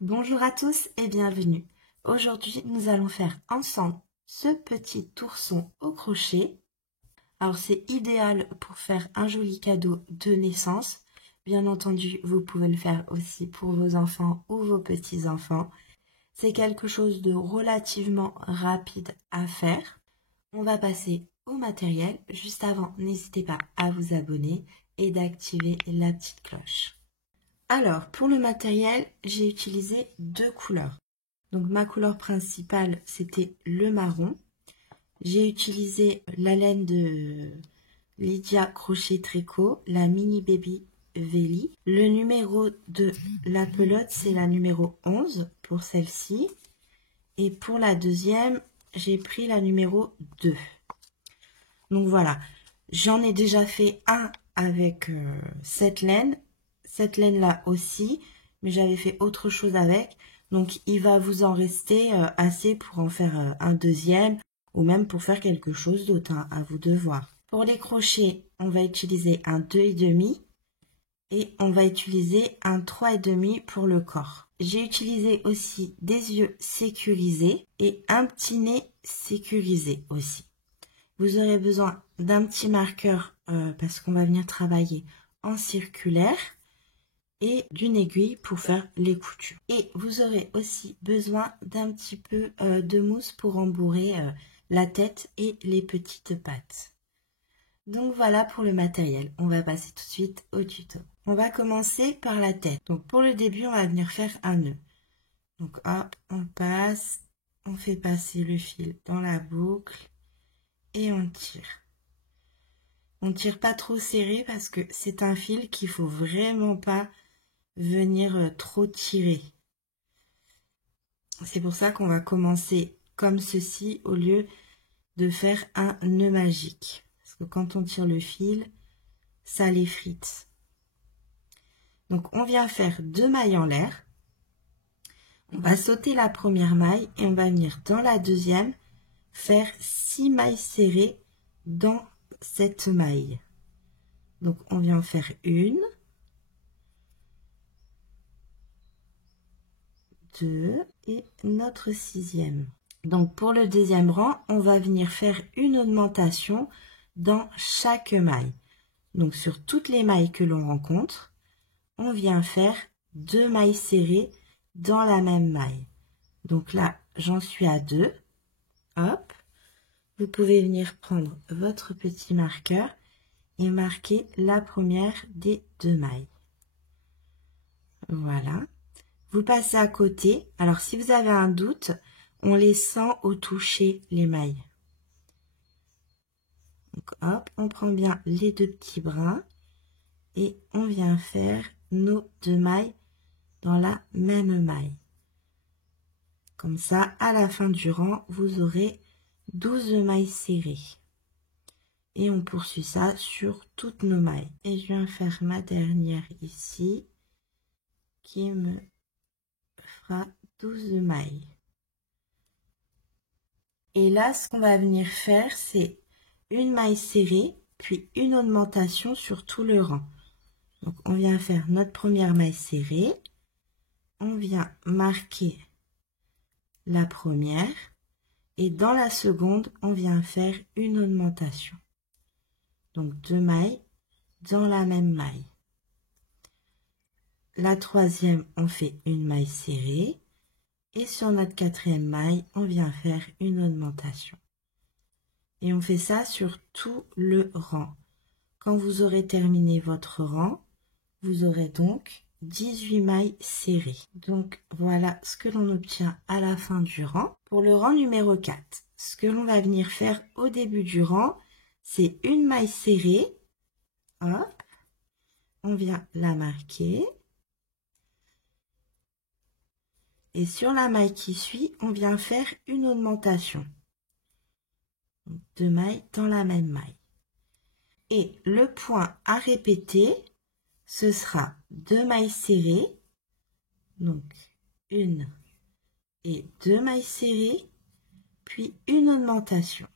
Bonjour à tous et bienvenue. Aujourd'hui, nous allons faire ensemble ce petit ourson au crochet. Alors, c'est idéal pour faire un joli cadeau de naissance. Bien entendu, vous pouvez le faire aussi pour vos enfants ou vos petits-enfants. C'est quelque chose de relativement rapide à faire. On va passer au matériel. Juste avant, n'hésitez pas à vous abonner et d'activer la petite cloche. Alors, pour le matériel, j'ai utilisé deux couleurs. Donc, ma couleur principale, c'était le marron. J'ai utilisé la laine de Lydia Crochet Tricot, la Mini Baby Véli. Le numéro de la pelote, c'est la numéro 11 pour celle-ci. Et pour la deuxième, j'ai pris la numéro 2. Donc, voilà. J'en ai déjà fait un avec cette laine. Cette laine-là aussi, mais j'avais fait autre chose avec. Donc, il va vous en rester assez pour en faire un deuxième ou même pour faire quelque chose d'autre, hein, à vous de voir. Pour les crochets, on va utiliser un 2,5 et on va utiliser un 3,5 pour le corps. J'ai utilisé aussi des yeux sécurisés et un petit nez sécurisé aussi. Vous aurez besoin d'un petit marqueur parce qu'on va venir travailler en circulaire et d'une aiguille pour faire les coutures. Et vous aurez aussi besoin d'un petit peu de mousse pour rembourrer la tête et les petites pattes. Donc voilà pour le matériel. On va passer tout de suite au tuto. On va commencer par la tête. Donc pour le début, on va venir faire un nœud. Donc hop, on passe, on fait passer le fil dans la boucle et on tire. On tire pas trop serré parce que c'est un fil qu'il faut vraiment pas venir trop tirer. C'est pour ça qu'on va commencer comme ceci au lieu de faire un nœud magique. Parce que quand on tire le fil, ça l'effrite. Donc on vient faire 2 mailles en l'air. On va sauter la première maille et on va venir dans la deuxième faire 6 mailles serrées dans cette maille. Donc on vient en faire une, 2 et notre 6e. Donc pour le deuxième rang, on va venir faire une augmentation dans chaque maille. Donc sur toutes les mailles que l'on rencontre, on vient faire 2 mailles serrées dans la même maille. Donc là, j'en suis à 2. Hop. Vous pouvez venir prendre votre petit marqueur et marquer la première des 2 mailles. Voilà. Vous passez à côté. Alors, si vous avez un doute, on les sent au toucher, les mailles. Donc, hop, on prend bien les 2 petits brins et on vient faire nos 2 mailles dans la même maille. Comme ça, à la fin du rang, vous aurez 12 mailles serrées. Et on poursuit ça sur toutes nos mailles. Et je viens faire ma dernière ici, qui me fera 12 mailles. Et là, ce qu'on va venir faire, c'est une maille serrée, puis une augmentation sur tout le rang. Donc, on vient faire notre première maille serrée. On vient marquer la première. Et dans la seconde, on vient faire une augmentation. Donc, 2 mailles dans la même maille. La troisième, on fait une maille serrée. Et sur notre 4e maille, on vient faire une augmentation. Et on fait ça sur tout le rang. Quand vous aurez terminé votre rang, vous aurez donc 18 mailles serrées. Donc voilà ce que l'on obtient à la fin du rang. Pour le rang numéro 4, ce que l'on va venir faire au début du rang, c'est une maille serrée. Hop, on vient la marquer. Et sur la maille qui suit, on vient faire une augmentation. 2 mailles dans la même maille. Et le point à répéter, ce sera 2 mailles serrées. Donc, 1 et 2 mailles serrées, puis une augmentation.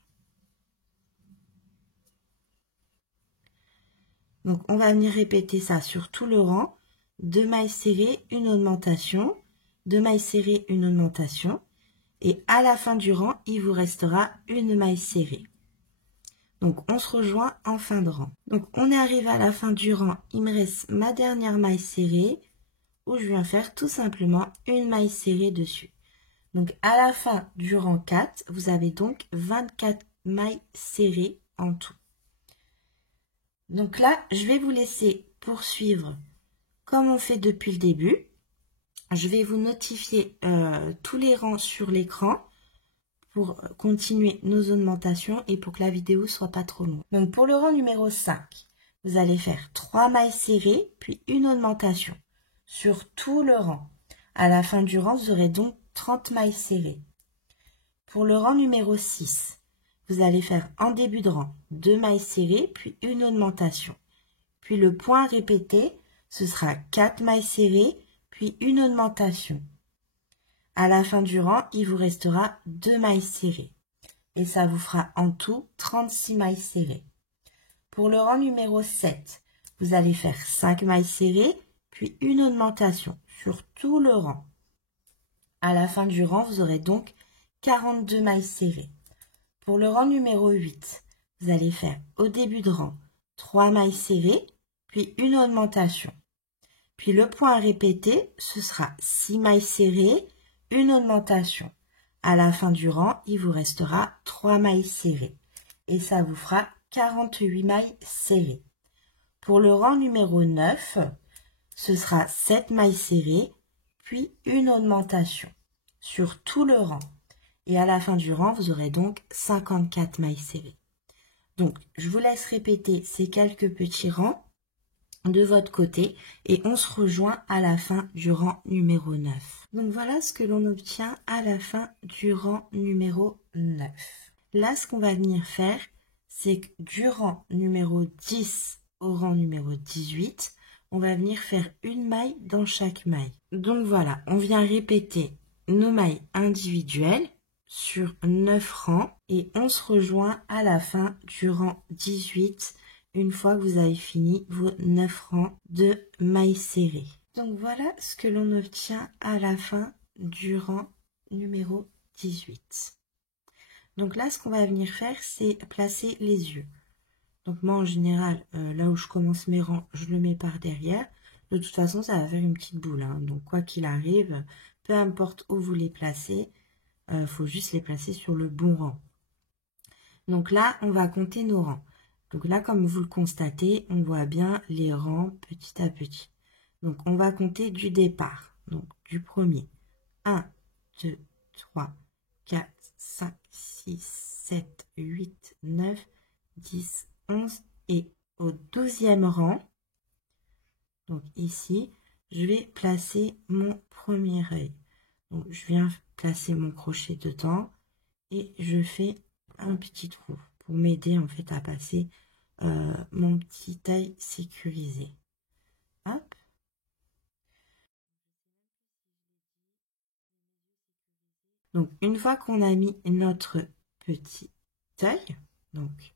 Donc, on va venir répéter ça sur tout le rang. 2 mailles serrées, une augmentation, 2 mailles serrées, une augmentation. Et à la fin du rang, il vous restera une maille serrée. Donc, on se rejoint en fin de rang. Donc, on est arrivé à la fin du rang. Il me reste ma dernière maille serrée où je viens faire tout simplement une maille serrée dessus. Donc, à la fin du rang 4, vous avez donc 24 mailles serrées en tout. Donc là, je vais vous laisser poursuivre comme on fait depuis le début. Je vais vous notifier tous les rangs sur l'écran pour continuer nos augmentations et pour que la vidéo soit pas trop longue. Donc pour le rang numéro 5, vous allez faire 3 mailles serrées puis une augmentation sur tout le rang. À la fin du rang, vous aurez donc 30 mailles serrées. Pour le rang numéro 6, vous allez faire en début de rang 2 mailles serrées puis une augmentation. Puis le point répété, ce sera 4 mailles serrées puis une augmentation. À la fin du rang, il vous restera 2 mailles serrées. Et ça vous fera en tout 36 mailles serrées. Pour le rang numéro 7, vous allez faire 5 mailles serrées, puis une augmentation sur tout le rang. À la fin du rang, vous aurez donc 42 mailles serrées. Pour le rang numéro 8, vous allez faire au début de rang 3 mailles serrées, puis une augmentation. Puis le point à répéter, ce sera 6 mailles serrées, une augmentation. À la fin du rang, il vous restera 3 mailles serrées. Et ça vous fera 48 mailles serrées. Pour le rang numéro 9, ce sera 7 mailles serrées, puis une augmentation sur tout le rang. Et à la fin du rang, vous aurez donc 54 mailles serrées. Donc, je vous laisse répéter ces quelques petits rangs de votre côté et on se rejoint à la fin du rang numéro 9. Donc voilà ce que l'on obtient à la fin du rang numéro 9. Là, ce qu'on va venir faire, c'est que du rang numéro 10 au rang numéro 18, on va venir faire une maille dans chaque maille. Donc voilà, on vient répéter nos mailles individuelles sur 9 rangs et on se rejoint à la fin du rang 18 une fois que vous avez fini vos 9 rangs de mailles serrées. Donc voilà ce que l'on obtient à la fin du rang numéro 18. Donc là, ce qu'on va venir faire, c'est placer les yeux. Donc moi, en général, là où je commence mes rangs, je le mets par derrière. De toute façon, ça va faire une petite boule, hein. Donc quoi qu'il arrive, peu importe où vous les placez, faut juste les placer sur le bon rang. Donc là, on va compter nos rangs. Donc là, comme vous le constatez, on voit bien les rangs petit à petit. Donc on va compter du départ. Donc du premier. 1, 2, 3, 4, 5, 6, 7, 8, 9, 10, 11 et au 12e rang, donc ici, je vais placer mon premier œil. Donc je viens placer mon crochet dedans et je fais un petit trou pour m'aider en fait à passer mon petit œil sécurisé. Hop. Donc une fois qu'on a mis notre petit œil, donc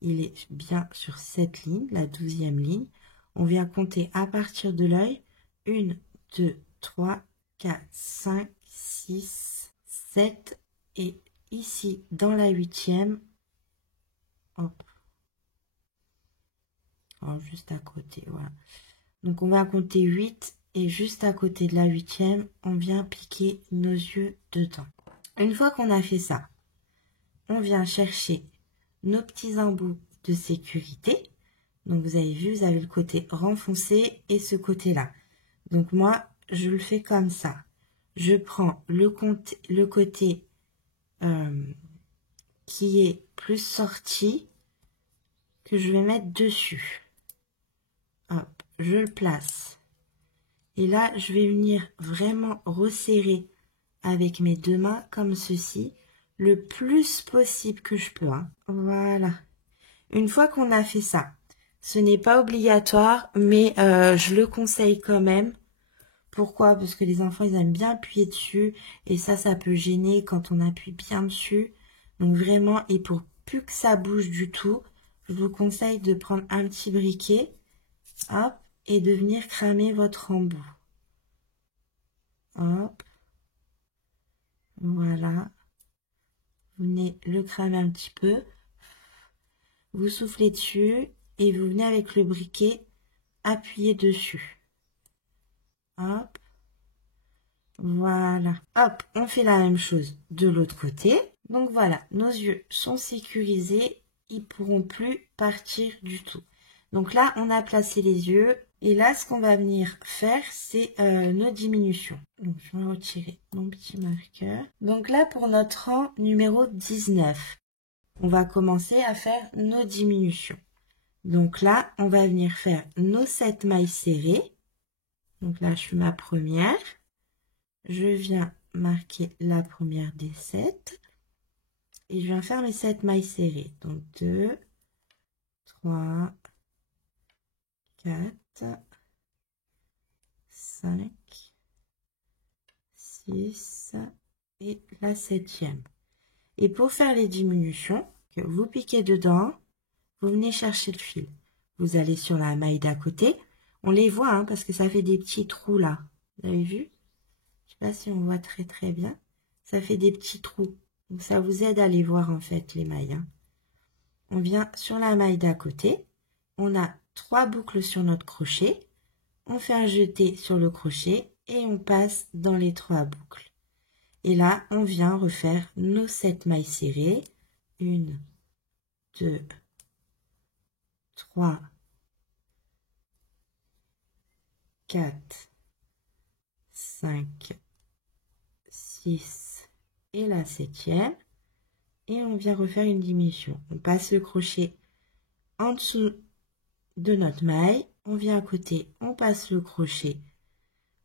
il est bien sur cette ligne, la 12e ligne, on vient compter à partir de l'œil 1, 2, 3, 4, 5, 6, 7 et ici dans la 8e, hop, juste à côté, voilà. Donc on va compter 8 et juste à côté de la 8e, on vient piquer nos yeux dedans. Une fois qu'on a fait ça, on vient chercher nos petits embouts de sécurité. Donc vous avez vu, vous avez le côté renfoncé et ce côté-là. Donc moi, je le fais comme ça. Je prends le côté qui est plus sorti que je vais mettre dessus. Hop, je le place. Et là, je vais venir vraiment resserrer avec mes deux mains comme ceci, le plus possible que je peux. Hein. Voilà. Une fois qu'on a fait ça, ce n'est pas obligatoire, mais je le conseille quand même. Pourquoi? Parce que les enfants, ils aiment bien appuyer dessus. Et ça peut gêner quand on appuie bien dessus. Donc vraiment, et pour plus que ça bouge du tout, je vous conseille de prendre un petit briquet, hop, et de venir cramer votre embout. Hop, voilà. Vous venez le cramer un petit peu, vous soufflez dessus et vous venez avec le briquet appuyer dessus. Hop, voilà. Hop, on fait la même chose de l'autre côté. Donc voilà, nos yeux sont sécurisés, ils pourront plus partir du tout. Donc là, on a placé les yeux. Et là, ce qu'on va venir faire, c'est nos diminutions. Donc, je vais retirer mon petit marqueur. Donc là, pour notre rang numéro 19, on va commencer à faire nos diminutions. Donc là, on va venir faire nos 7 mailles serrées. Donc là, je fais ma première. Je viens marquer la première des 7. Et je viens faire mes 7 mailles serrées. Donc 2, 3, 4, 5, 6 et la 7e. Et pour faire les diminutions, vous piquez dedans, vous venez chercher le fil. Vous allez sur la maille d'à côté. On les voit hein, parce que ça fait des petits trous là. Vous avez vu? Je sais pas si on voit très bien. Ça fait des petits trous. Donc ça vous aide à les voir en fait les mailles. Hein. On vient sur la maille d'à côté. On a 3 boucles sur notre crochet. On fait un jeté sur le crochet et on passe dans les 3 boucles. Et là, on vient refaire nos 7 mailles serrées. 1, 2, 3, 4, 5, 6 et la 7e. Et on vient refaire une diminution. On passe le crochet en dessous de notre maille. On vient à côté, on passe le crochet.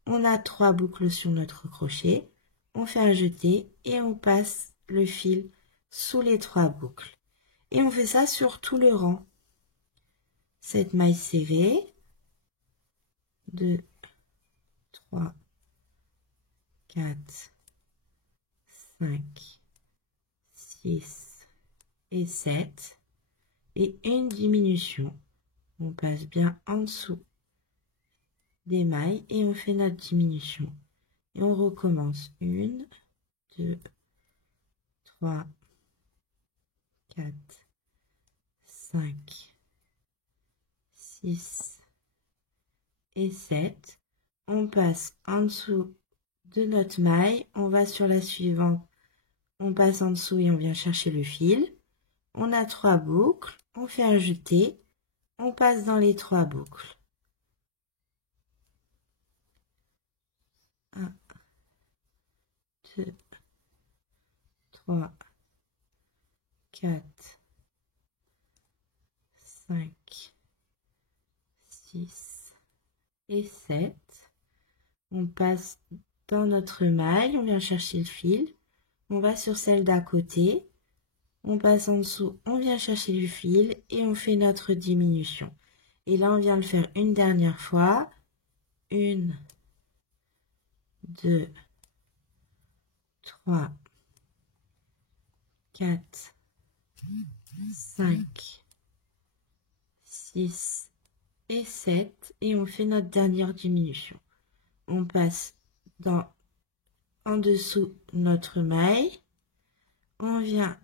On a 3 boucles sur notre crochet. On fait un jeté et on passe le fil sous les 3 boucles. Et on fait ça sur tout le rang. 7 mailles serrées. 2, 3, 4, 5, 6 et 7. Et une diminution. On passe bien en dessous des mailles et on fait notre diminution. Et on recommence. 1, 2, 3, 4, 5, 6 et 7. On passe en dessous de notre maille. On va sur la suivante. On passe en dessous et on vient chercher le fil. On a 3 boucles. On fait un jeté. On passe dans les 3 boucles. 1, 2, 3, 4, 5, 6 et 7. On passe dans notre maille, on vient chercher le fil. On va sur celle d'à côté. On passe en dessous, on vient chercher le fil et on fait notre diminution. Et là, on vient le faire une dernière fois. 1, 2, 3, 4, 5, 6 et 7. Et on fait notre dernière diminution. On passe en dessous notre maille. On vient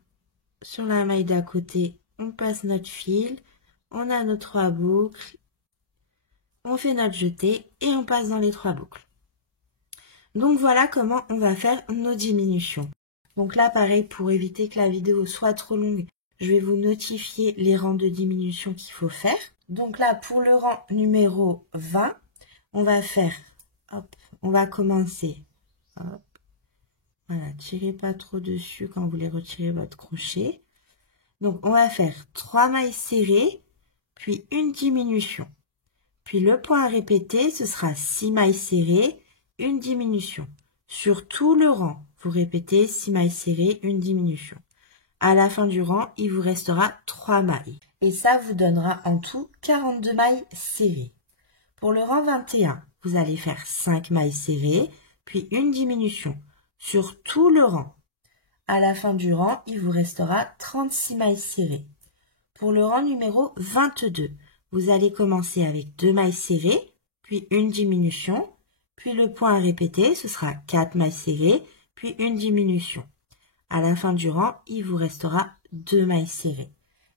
sur la maille d'à côté, on passe notre fil. On a nos 3 boucles. On fait notre jeté et on passe dans les 3 boucles. Donc voilà comment on va faire nos diminutions. Donc là, pareil, pour éviter que la vidéo soit trop longue, je vais vous notifier les rangs de diminution qu'il faut faire. Donc là, pour le rang numéro 20, on va faire, hop, on va commencer, hop, voilà, tirez pas trop dessus quand vous voulez retirer votre crochet. Donc on va faire 3 mailles serrées, puis une diminution. Puis le point à répéter, ce sera 6 mailles serrées, une diminution. Sur tout le rang, vous répétez 6 mailles serrées, une diminution. À la fin du rang, il vous restera 3 mailles. Et ça vous donnera en tout 42 mailles serrées. Pour le rang 21, vous allez faire 5 mailles serrées, puis une diminution sur tout le rang. À la fin du rang, il vous restera 36 mailles serrées. Pour le rang numéro 22, vous allez commencer avec 2 mailles serrées, puis une diminution, puis le point à répéter, ce sera 4 mailles serrées, puis une diminution. À la fin du rang, il vous restera 2 mailles serrées,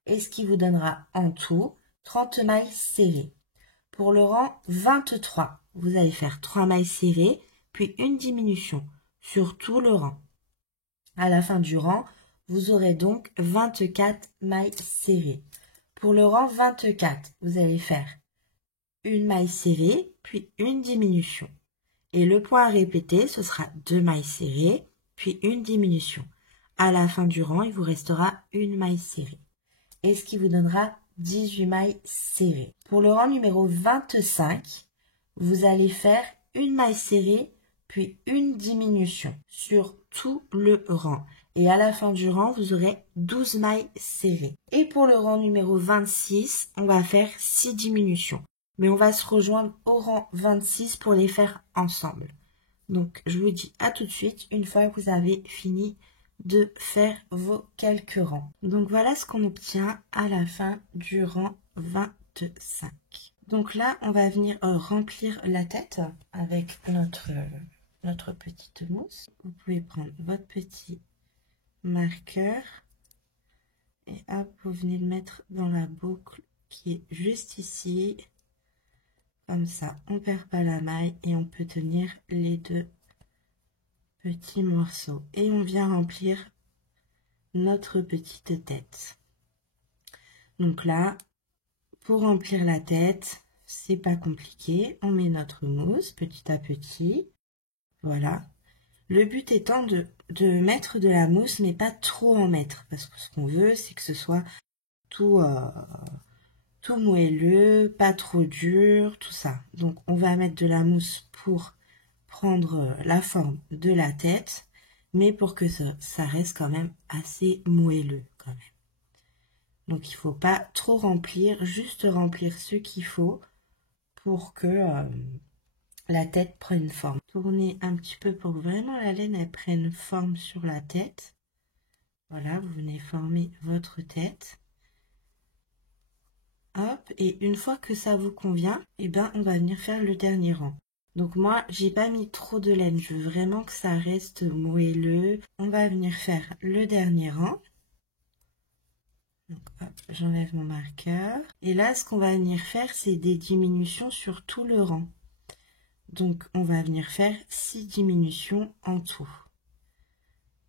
et ce qui vous donnera en tout 30 mailles serrées. Pour le rang 23, vous allez faire 3 mailles serrées, puis une diminution sur tout le rang. À la fin du rang, vous aurez donc 24 mailles serrées. Pour le rang 24, vous allez faire une maille serrée, puis une diminution. Et le point à répéter, ce sera 2 mailles serrées, puis une diminution. À la fin du rang, il vous restera une maille serrée. Et ce qui vous donnera 18 mailles serrées. Pour le rang numéro 25, vous allez faire une maille serrée, puis une diminution sur tout le rang. Et à la fin du rang, vous aurez 12 mailles serrées. Et pour le rang numéro 26, on va faire 6 diminutions. Mais on va se rejoindre au rang 26 pour les faire ensemble. Donc, je vous dis à tout de suite, une fois que vous avez fini de faire vos quelques rangs. Donc, voilà ce qu'on obtient à la fin du rang 25. Donc là, on va venir remplir la tête avec notre petite mousse. Vous pouvez prendre votre petit marqueur et hop, vous venez le mettre dans la boucle qui est juste ici. Comme ça, on perd pas la maille et on peut tenir les deux petits morceaux. Et on vient remplir notre petite tête. Donc là, pour remplir la tête, c'est pas compliqué. On met notre mousse petit à petit. Voilà. Le but étant de mettre de la mousse, mais pas trop en mettre. Parce que ce qu'on veut, c'est que ce soit tout moelleux, pas trop dur, tout ça. Donc, on va mettre de la mousse pour prendre la forme de la tête, mais pour que ça reste quand même assez moelleux quand même. Donc, il faut pas trop remplir, juste remplir ce qu'il faut pour que la tête prenne forme. Tournez un petit peu pour que vraiment la laine elle prenne forme sur la tête. Voilà, vous venez former votre tête. Hop, et une fois que ça vous convient, eh ben, on va venir faire le dernier rang. Donc moi, j'ai pas mis trop de laine, je veux vraiment que ça reste moelleux. On va venir faire le dernier rang. Donc hop, j'enlève mon marqueur. Et là, ce qu'on va venir faire, c'est des diminutions sur tout le rang. Donc on va venir faire 6 diminutions en tout.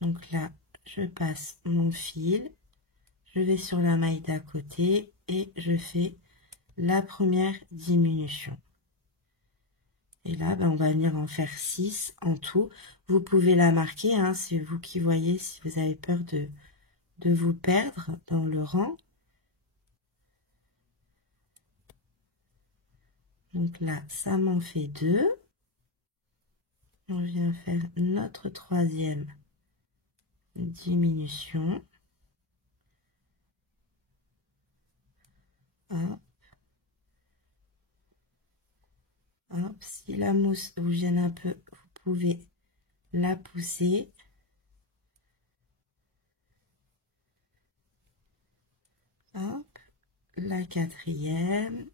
Donc là, je passe mon fil, je vais sur la maille d'à côté et je fais la première diminution. Et là, ben, on va venir en faire 6 en tout. Vous pouvez la marquer, hein, c'est vous qui voyez si vous avez peur de vous perdre dans le rang. Donc là, ça m'en fait 2. On vient faire notre troisième diminution. Hop. Hop. Si la mousse vous gêne un peu, vous pouvez la pousser. Hop. La quatrième.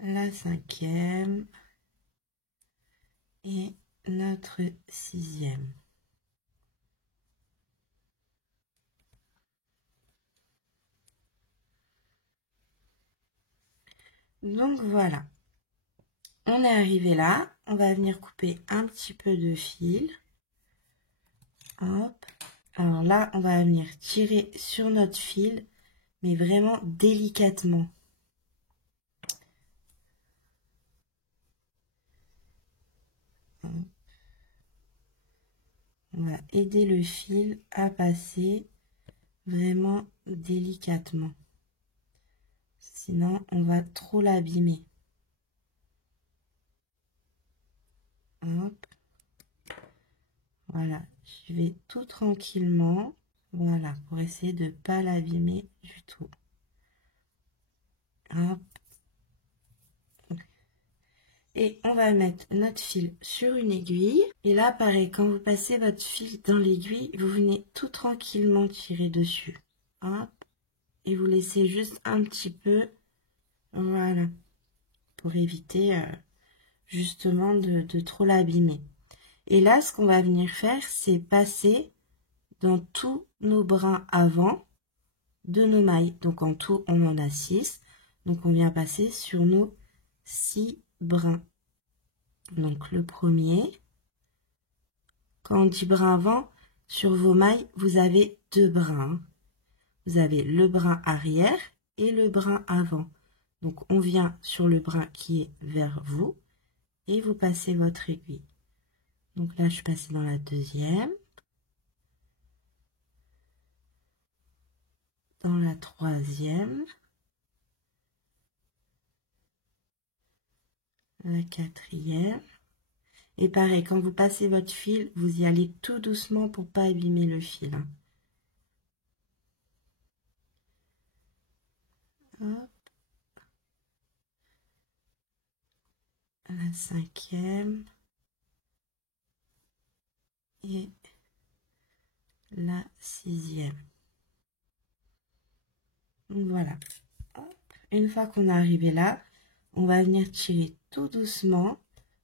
La cinquième. Et notre sixième. Donc voilà, on est arrivé là, on va venir couper un petit peu de fil. Hop. Alors là, on va venir tirer sur notre fil, mais vraiment délicatement. Hop. On va aider le fil à passer vraiment délicatement. Sinon, on va trop l'abîmer. Hop. Voilà, je vais tout tranquillement. Voilà, pour essayer de ne pas l'abîmer du tout. Hop. Et on va mettre notre fil sur une aiguille. Et là, pareil, quand vous passez votre fil dans l'aiguille, vous venez tout tranquillement tirer dessus. Hop. Et vous laissez juste un petit peu, voilà, pour éviter justement de trop l'abîmer. Et là, ce qu'on va venir faire, c'est passer dans tous nos brins avant de nos mailles. Donc en tout, on en a 6. Donc on vient passer sur nos 6 brins. Donc le premier, quand on dit brin avant, sur vos mailles, vous avez 2 brins. Vous avez le brin arrière et le brin avant. Donc on vient sur le brin qui est vers vous et vous passez votre aiguille. Donc là, je suis passée dans la deuxième, dans la troisième, la quatrième. Et pareil, quand vous passez votre fil, vous y allez tout doucement pour pas abîmer le fil. Hop. La cinquième. Et la sixième. Donc voilà. Hop. Une fois qu'on est arrivé là, on va venir tirer tout doucement.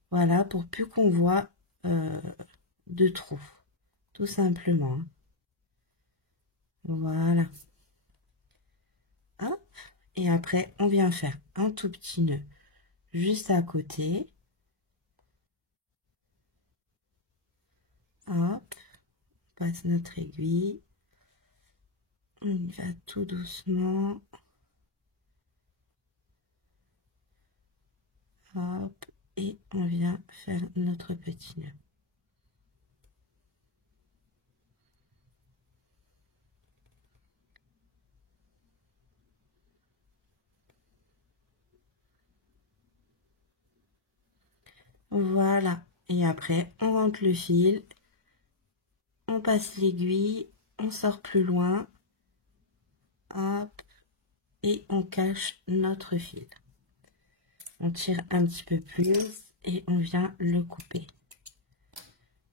Voilà, pour plus qu'on voit de trous. Tout simplement. Voilà. Hop. Et après, on vient faire un tout petit nœud juste à côté. Hop. On passe notre aiguille. On y va tout doucement. Hop. Et on vient faire notre petit nœud. Voilà. Et après, on rentre le fil. On passe l'aiguille. On sort plus loin. Hop. Et on cache notre fil. On tire un petit peu plus et on vient le couper.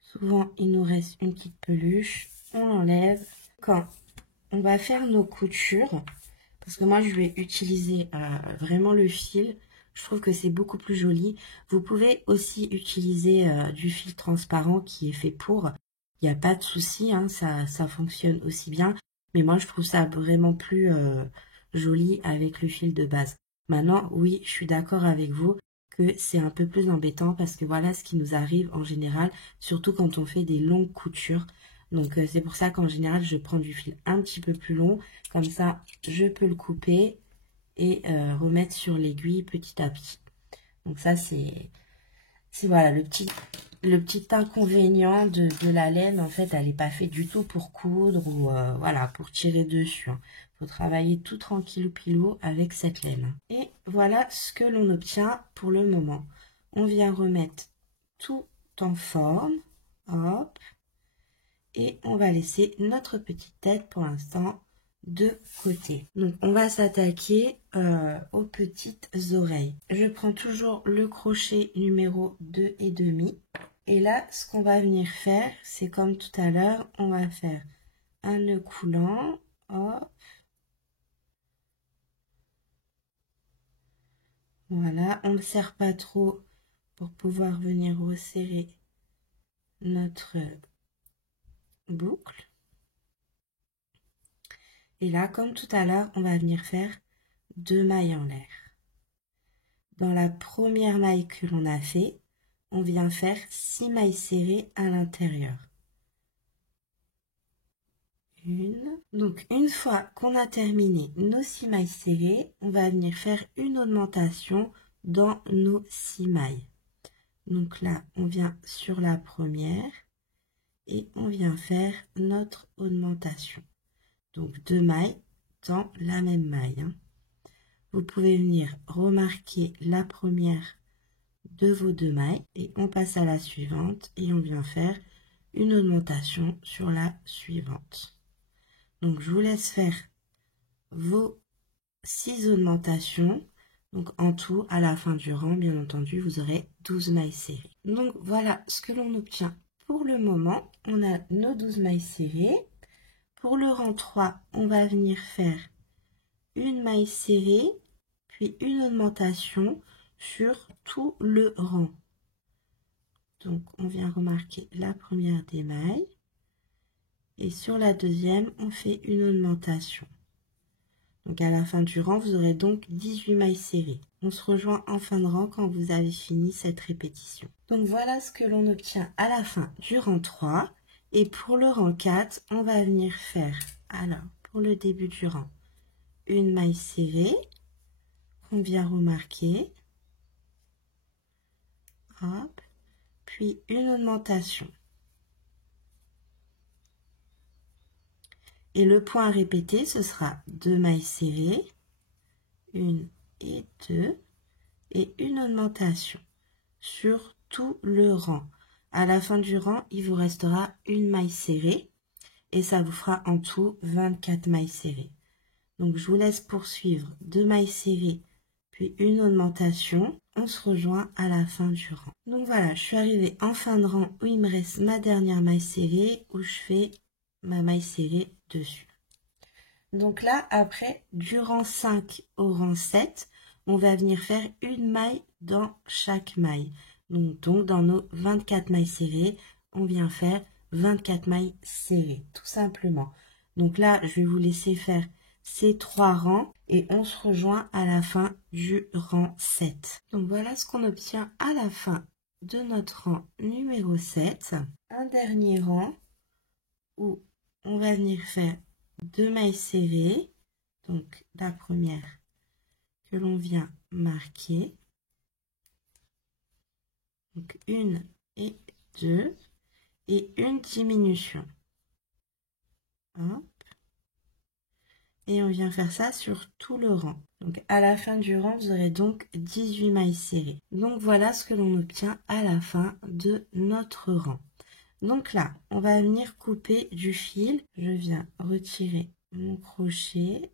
Souvent, il nous reste une petite peluche. On l'enlève. Quand on va faire nos coutures, parce que moi, je vais utiliser vraiment le fil. Je trouve que c'est beaucoup plus joli. Vous pouvez aussi utiliser du fil transparent qui est fait pour. Il n'y a pas de souci, hein, ça fonctionne aussi bien. Mais moi, je trouve ça vraiment plus joli avec le fil de base. Maintenant, oui, je suis d'accord avec vous que c'est un peu plus embêtant parce que voilà ce qui nous arrive en général, surtout quand on fait des longues coutures. Donc, c'est pour ça qu'en général, je prends du fil un petit peu plus long. Comme ça, je peux le couper et remettre sur l'aiguille petit à petit. Donc ça, c'est voilà le petit inconvénient de la laine. En fait, elle n'est pas faite du tout pour coudre ou voilà, pour tirer dessus. Faut travailler tout tranquillou pilou avec cette laine. Et voilà ce que l'on obtient pour le moment. On vient remettre tout en forme. Hop. Et on va laisser notre petite tête pour l'instant de côté. Donc on va s'attaquer aux petites oreilles. Je prends toujours le crochet numéro 2,5. Et là, ce qu'on va venir faire, c'est comme tout à l'heure, on va faire un nœud coulant. Hop. Voilà, on ne serre pas trop pour pouvoir venir resserrer notre boucle. Et là, comme tout à l'heure, on va venir faire 2 mailles en l'air. Dans la première maille que l'on a fait, on vient faire 6 mailles serrées à l'intérieur. Donc, une fois qu'on a terminé nos 6 mailles serrées, on va venir faire une augmentation dans nos 6 mailles. Donc là, on vient sur la première et on vient faire notre augmentation. Donc 2 mailles dans la même maille. Vous pouvez venir remarquer la première de vos 2 mailles et on passe à la suivante et on vient faire une augmentation sur la suivante. Donc je vous laisse faire vos 6 augmentations. Donc en tout, à la fin du rang, bien entendu, vous aurez 12 mailles serrées. Donc voilà ce que l'on obtient pour le moment. On a nos 12 mailles serrées. Pour le rang 3, on va venir faire une maille serrée, puis une augmentation sur tout le rang. Donc on vient remarquer la première des mailles. Et sur la deuxième, on fait une augmentation. Donc à la fin du rang, vous aurez donc 18 mailles serrées. On se rejoint en fin de rang quand vous avez fini cette répétition. Donc voilà ce que l'on obtient à la fin du rang 3. Et pour le rang 4, on va venir faire, alors pour le début du rang, une maille serrée qu'on vient remarquer. Hop, puis une augmentation. Et le point à répéter, ce sera 2 mailles serrées, 1 et 2, et une augmentation sur tout le rang. À la fin du rang, il vous restera une maille serrée et ça vous fera en tout 24 mailles serrées. Donc je vous laisse poursuivre 2 mailles serrées, puis une augmentation. On se rejoint à la fin du rang. Donc voilà, je suis arrivée en fin de rang où il me reste ma dernière maille serrée, où je fais ma maille serrée dessus. Donc là, après, du rang 5 au rang 7, on va venir faire une maille dans chaque maille. Donc dans nos 24 mailles serrées, on vient faire 24 mailles serrées, tout simplement. Donc là, je vais vous laisser faire ces 3 rangs et on se rejoint à la fin du rang 7. Donc voilà ce qu'on obtient à la fin de notre rang numéro 7. Un dernier rang où on va venir faire 2 mailles serrées, donc la première que l'on vient marquer, donc 1 et 2, et une diminution. Hop. Et on vient faire ça sur tout le rang. Donc à la fin du rang, vous aurez donc 18 mailles serrées. Donc voilà ce que l'on obtient à la fin de notre rang. Donc là, on va venir couper du fil. Je viens retirer mon crochet.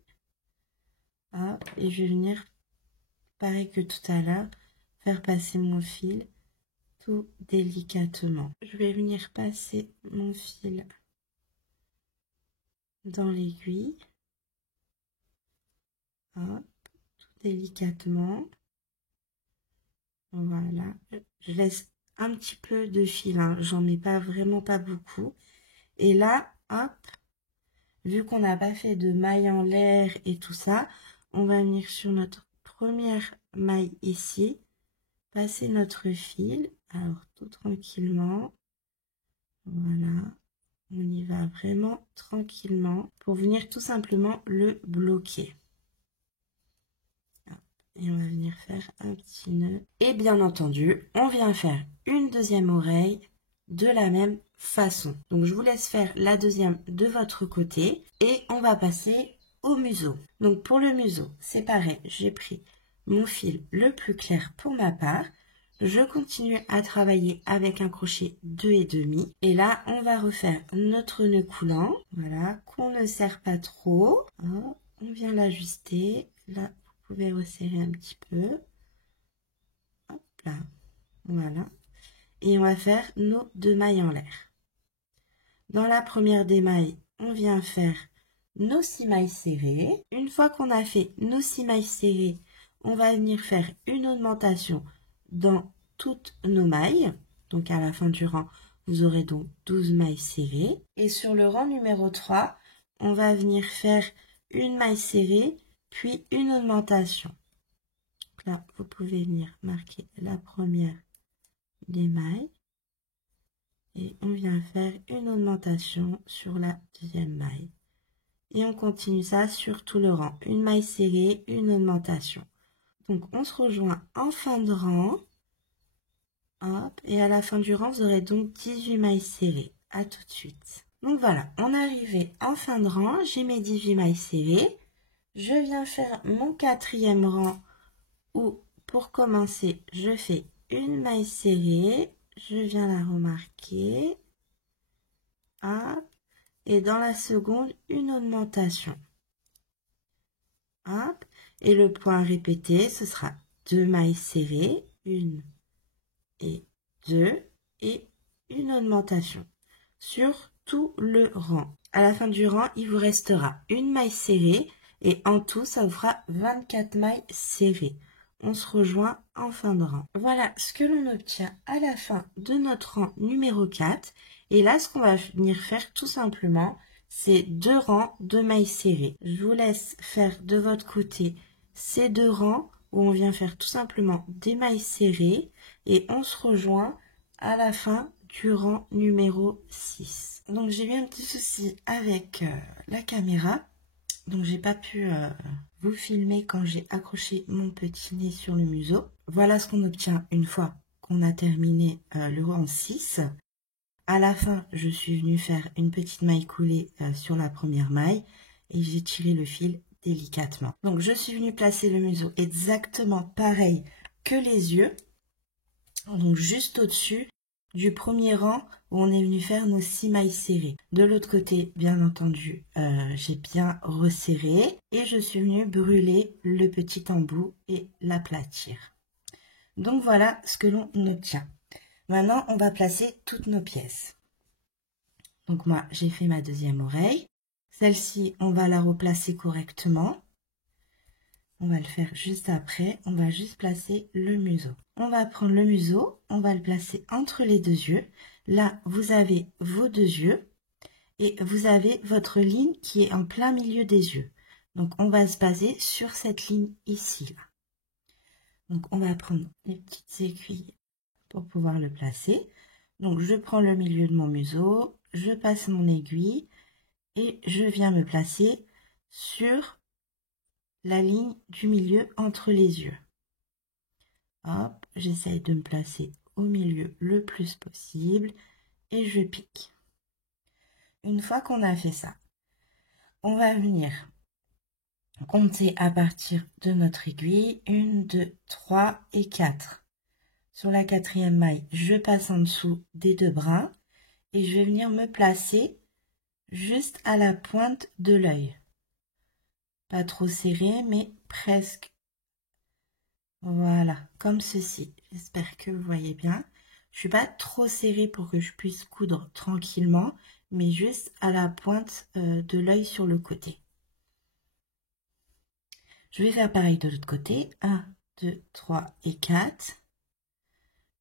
Hop, et je vais venir, pareil que tout à l'heure, faire passer mon fil tout délicatement. Je vais venir passer mon fil dans l'aiguille. Hop, tout délicatement. Voilà. Je laisse un petit peu de fil, hein. J'en mets pas vraiment pas beaucoup. Et là, hop, vu qu'on n'a pas fait de maille en l'air et tout ça, on va venir sur notre première maille ici, passer notre fil. Alors tout tranquillement. Voilà. On y va vraiment tranquillement pour venir tout simplement le bloquer. Et on va venir faire un petit nœud. Et bien entendu, on vient faire une deuxième oreille de la même façon. Donc je vous laisse faire la deuxième de votre côté et on va passer au museau. Donc pour le museau, c'est pareil, j'ai pris mon fil le plus clair pour ma part. Je continue à travailler avec un crochet 2,5 et là on va refaire notre nœud coulant, voilà, qu'on ne serre pas trop. Hein, on vient l'ajuster, là vous pouvez resserrer un petit peu, hop là, voilà, et on va faire nos 2 mailles en l'air. Dans la première des mailles, on vient faire nos 6 mailles serrées. Une fois qu'on a fait nos 6 mailles serrées, on va venir faire une augmentation dans toutes nos mailles. Donc à la fin du rang, vous aurez donc 12 mailles serrées. Et sur le rang numéro 3, on va venir faire une maille serrée, puis une augmentation. Donc là, vous pouvez venir marquer la première des mailles. Et on vient faire une augmentation sur la deuxième maille. Et on continue ça sur tout le rang. Une maille serrée, une augmentation. Donc on se rejoint en fin de rang. Hop, et à la fin du rang, vous aurez donc 18 mailles serrées. À tout de suite. Donc voilà, on est arrivé en fin de rang. J'ai mes 18 mailles serrées. Je viens faire mon 4e rang où, pour commencer, je fais une maille serrée. Je viens la remarquer. Hop, et dans la seconde, une augmentation. Hop, Et le point répété, ce sera 2 mailles serrées, 1 et 2, et une augmentation sur tout le rang. À la fin du rang, il vous restera une maille serrée et en tout, ça vous fera 24 mailles serrées. On se rejoint en fin de rang. Voilà ce que l'on obtient à la fin de notre rang numéro 4. Et là, ce qu'on va venir faire tout simplement, c'est 2 rangs de mailles serrées. Je vous laisse faire de votre côté ces 2 rangs où on vient faire tout simplement des mailles serrées et on se rejoint à la fin du rang numéro 6. Donc j'ai eu un petit souci avec la caméra, donc j'ai pas pu vous filmer quand j'ai accroché mon petit nez sur le museau. Voilà ce qu'on obtient une fois qu'on a terminé le rang 6. À la fin, je suis venue faire une petite maille coulée sur la première maille et j'ai tiré le fil délicatement. Donc je suis venue placer le museau exactement pareil que les yeux, donc juste au-dessus du premier rang où on est venu faire nos 6 mailles serrées. De l'autre côté, bien entendu, j'ai bien resserré et je suis venue brûler le petit embout et l'aplatir. Donc voilà ce que l'on obtient. Maintenant, on va placer toutes nos pièces. Donc moi, j'ai fait ma deuxième oreille. Celle-ci, on va la replacer correctement. On va le faire juste après. On va juste placer le museau. On va prendre le museau, on va le placer entre les 2 yeux. Là, vous avez vos 2 yeux et vous avez votre ligne qui est en plein milieu des yeux. Donc, on va se baser sur cette ligne ici. Là. Donc, on va prendre les petites aiguilles pour pouvoir le placer. Donc, je prends le milieu de mon museau, je passe mon aiguille et je viens me placer sur la ligne du milieu entre les yeux. Hop, j'essaye de me placer au milieu le plus possible et je pique. Une fois qu'on a fait ça, on va venir compter à partir de notre aiguille 1, 2, 3 et 4. Sur la 4e maille, je passe en dessous des 2 brins et je vais venir me placer juste à la pointe de l'œil. Pas trop serré, mais presque. Voilà, comme ceci. J'espère que vous voyez bien. Je suis pas trop serrée pour que je puisse coudre tranquillement, mais juste à la pointe de l'œil sur le côté. Je vais faire pareil de l'autre côté. 1, 2, 3 et 4.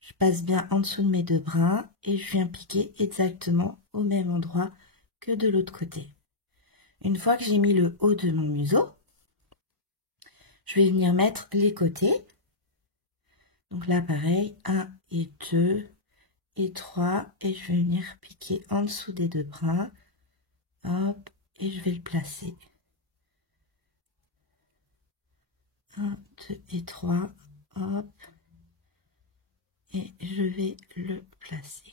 Je passe bien en dessous de mes 2 brins et je viens piquer exactement au même endroit que de l'autre côté. Une fois que j'ai mis le haut de mon museau, je vais venir mettre les côtés. Donc là, pareil, 1 et 2 et 3. Et je vais venir piquer en dessous des 2 brins. Hop, et je vais le placer. 1, 2 et 3. Hop. Et je vais le placer.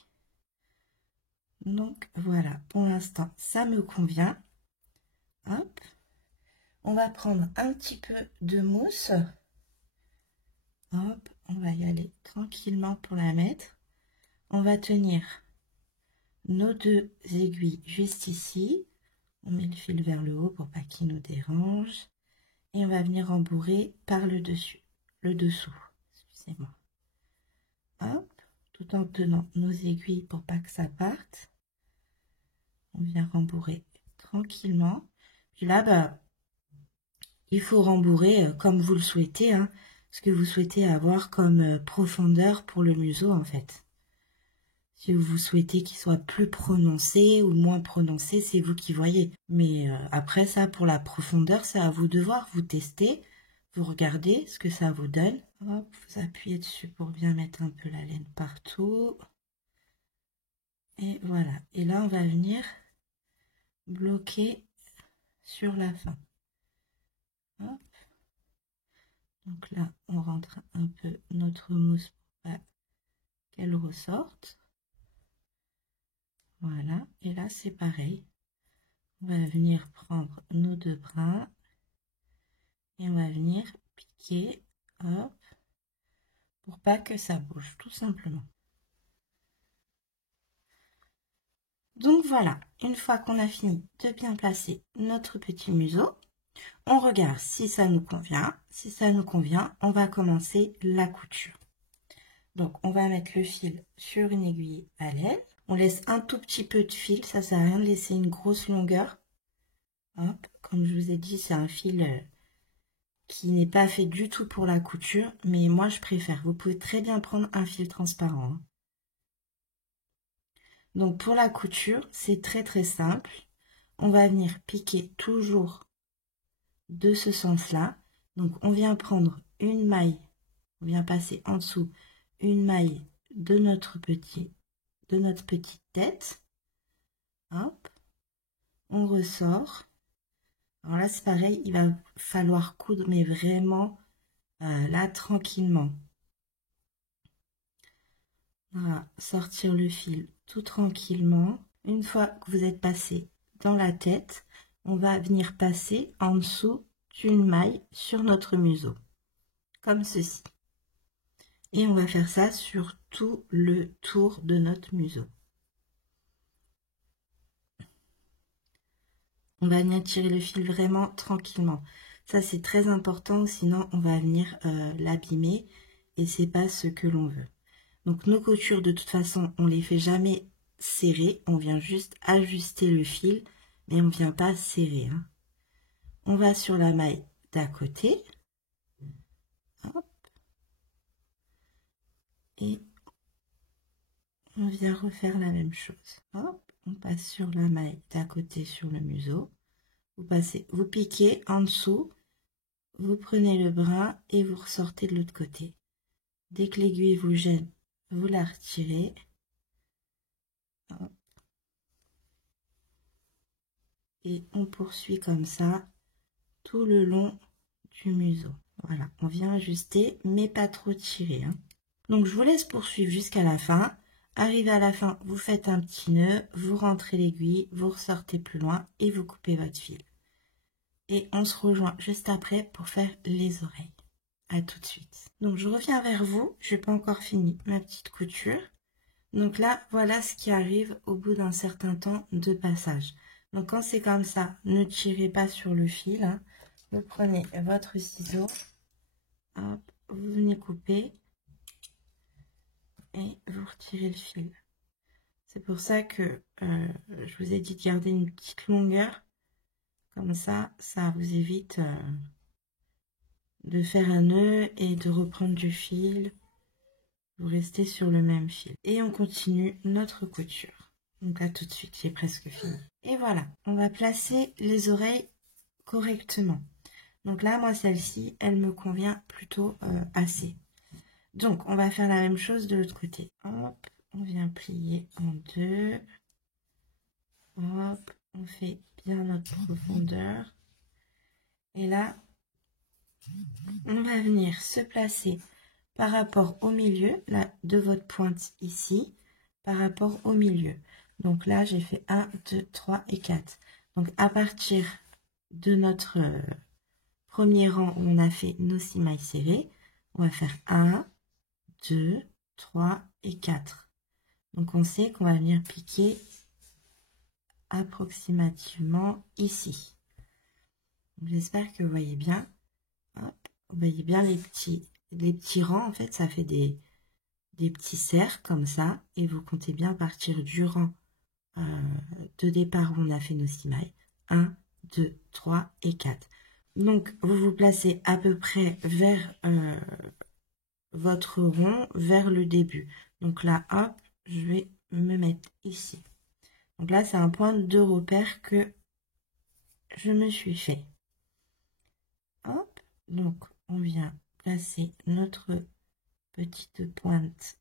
Donc voilà, pour l'instant, ça me convient. Hop. On va prendre un petit peu de mousse. Hop, on va y aller tranquillement pour la mettre. On va tenir nos 2 aiguilles juste ici. On met le fil vers le haut pour pas qu'il nous dérange. Et on va venir rembourrer par le dessous. Excusez-moi. Hop, tout en tenant nos aiguilles pour pas que ça parte. On vient rembourrer tranquillement. Puis là, bah, il faut rembourrer comme vous le souhaitez, hein, ce que vous souhaitez avoir comme profondeur pour le museau en fait. Si vous souhaitez qu'il soit plus prononcé ou moins prononcé, c'est vous qui voyez. Mais après ça, pour la profondeur, c'est à vous de voir. Vous testez, vous regardez ce que ça vous donne. Hop, vous appuyez dessus pour bien mettre un peu la laine partout. Et voilà. Et là, on va venir bloquer sur la fin. Hop. Donc là, on rentre un peu notre mousse pour qu'elle ressorte. Voilà, et là c'est pareil. On va venir prendre nos 2 brins et on va venir piquer, hop, pour pas que ça bouge, tout simplement. Donc voilà, une fois qu'on a fini de bien placer notre petit museau, On regarde si ça nous convient. Si ça nous convient, on va commencer la couture. Donc, on va mettre le fil sur une aiguille à l'aile. On laisse un tout petit peu de fil, ça sert à rien de laisser une grosse longueur. Hop, comme je vous ai dit, c'est un fil qui n'est pas fait du tout pour la couture, mais moi je préfère. Vous pouvez très bien prendre un fil transparent. Donc pour la couture, c'est très simple. On va venir piquer toujours de ce sens-là. Donc on vient prendre une maille, on vient passer en dessous une maille de notre petite tête. Hop, on ressort. Alors là c'est pareil, il va falloir coudre, mais vraiment là tranquillement. On va sortir le fil tout tranquillement. Une fois que vous êtes passé dans la tête, on va venir passer en dessous d'une maille sur notre museau, comme ceci. Et on va faire ça sur tout le tour de notre museau. On va venir tirer le fil vraiment tranquillement. Ça c'est très important, sinon on va venir l'abîmer et c'est pas ce que l'on veut. Donc nos coutures de toute façon on les fait jamais serrer, on vient juste ajuster le fil, mais on ne vient pas serrer. Hein. On va sur la maille d'à côté. Hop. Et on vient refaire la même chose. Hop. On passe sur la maille d'à côté sur le museau. Vous passez, vous piquez en dessous, vous prenez le brin et vous ressortez de l'autre côté. Dès que l'aiguille vous gêne, vous la retirez. Hop. Et on poursuit comme ça tout le long du museau. Voilà, on vient ajuster, mais pas trop tirer. Hein. Donc, je vous laisse poursuivre jusqu'à la fin. Arrivé à la fin, vous faites un petit nœud, vous rentrez l'aiguille, vous ressortez plus loin et vous coupez votre fil. Et on se rejoint juste après pour faire les oreilles. À tout de suite. Donc, je reviens vers vous. Je n'ai pas encore fini ma petite couture. Donc là, voilà ce qui arrive au bout d'un certain temps de passage. Donc, quand c'est comme ça, ne tirez pas sur le fil. Hein. Vous prenez votre ciseau. Hop, vous venez couper. Et vous retirez le fil. C'est pour ça que je vous ai dit de garder une petite longueur. Comme ça, ça vous évite de faire un nœud et de reprendre du fil. Vous restez sur le même fil. Et on continue notre couture. Donc là, tout de suite, j'ai presque fini. Et voilà, on va placer les oreilles correctement. Donc là, moi, celle-ci, elle me convient plutôt assez. Donc, on va faire la même chose de l'autre côté. Hop, on vient plier en deux. Hop, on fait bien notre profondeur. Et là, on va venir se placer par rapport au milieu, là, de votre pointe ici, par rapport au milieu. Donc là, j'ai fait 1, 2, 3 et 4. Donc, à partir de notre premier rang où on a fait nos 6 mailles serrées, on va faire 1, 2, 3 et 4. Donc, on sait qu'on va venir piquer approximativement ici. J'espère que vous voyez bien. Hop, vous voyez bien les petits rangs. En fait, ça fait des petits cercles comme ça. Et vous comptez bien à partir du rang de départ où on a fait nos 6 mailles. 1, 2, 3 et 4. Donc, vous vous placez à peu près vers votre rond, vers le début. Donc là, hop, je vais me mettre ici. Donc là, c'est un point de repère que je me suis fait. Hop, donc on vient placer notre petite pointe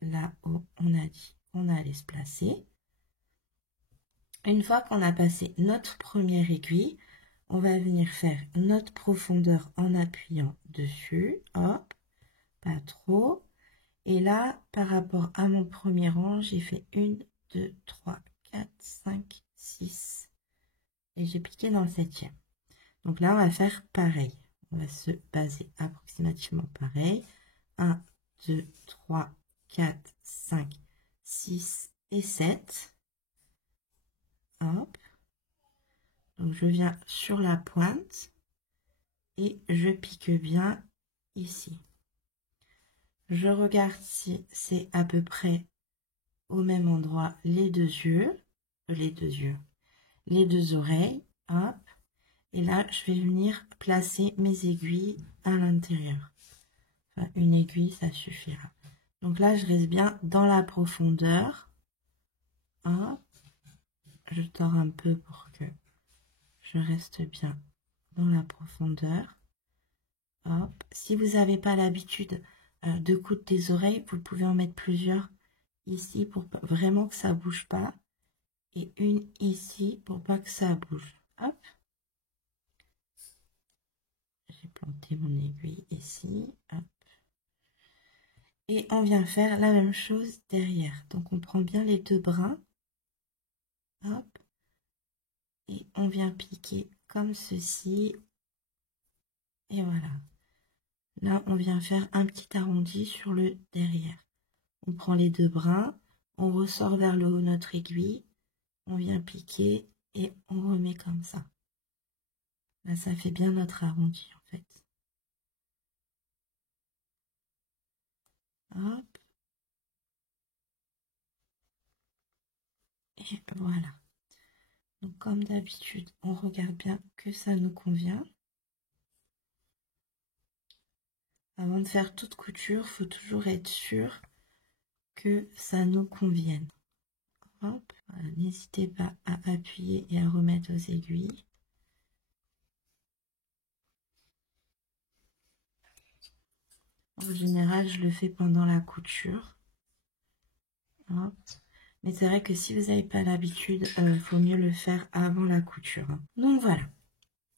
là où on a dit qu'on allait se placer. Une fois qu'on a passé notre première aiguille, on va venir faire notre profondeur en appuyant dessus. Hop, pas trop. Et là, par rapport à mon premier rang, j'ai fait 1, 2, 3, 4, 5, 6. Et j'ai piqué dans le 7e. Donc là, on va faire pareil. On va se baser approximativement pareil. 1, 2, 3, 4, 5, 6 et 7. Hop. Donc je viens sur la pointe. et je pique bien ici. Je regarde si c'est à peu près au même endroit les deux yeux, les deux oreilles, hop. Et là, je vais venir placer mes aiguilles à l'intérieur. Enfin, une aiguille, ça suffira. Donc là, je reste bien dans la profondeur. Hop. Je tords un peu pour que je reste bien dans la profondeur. Hop. Si vous n'avez pas l'habitude de coudre des oreilles, vous pouvez en mettre plusieurs ici pour vraiment que ça bouge pas. Et une ici pour pas que ça bouge. Hop. J'ai planté mon aiguille ici. Hop. Et on vient faire la même chose derrière. Donc on prend bien les deux brins. Hop. Et on vient piquer comme ceci. Et voilà. Là, on vient faire un petit arrondi sur le derrière. On prend les deux brins, on ressort vers le haut notre aiguille, on vient piquer et on remet comme ça. Là, ça fait bien notre arrondi en fait. Hop. Et voilà. Donc comme d'habitude, on regarde bien que ça nous convient. Avant de faire toute couture, il faut toujours être sûr que ça nous convienne. Hop. Voilà. N'hésitez pas à appuyer et à remettre aux aiguilles. En général, je le fais pendant la couture. Hop. Mais c'est vrai que si vous n'avez pas l'habitude, il faut mieux le faire avant la couture. Donc voilà.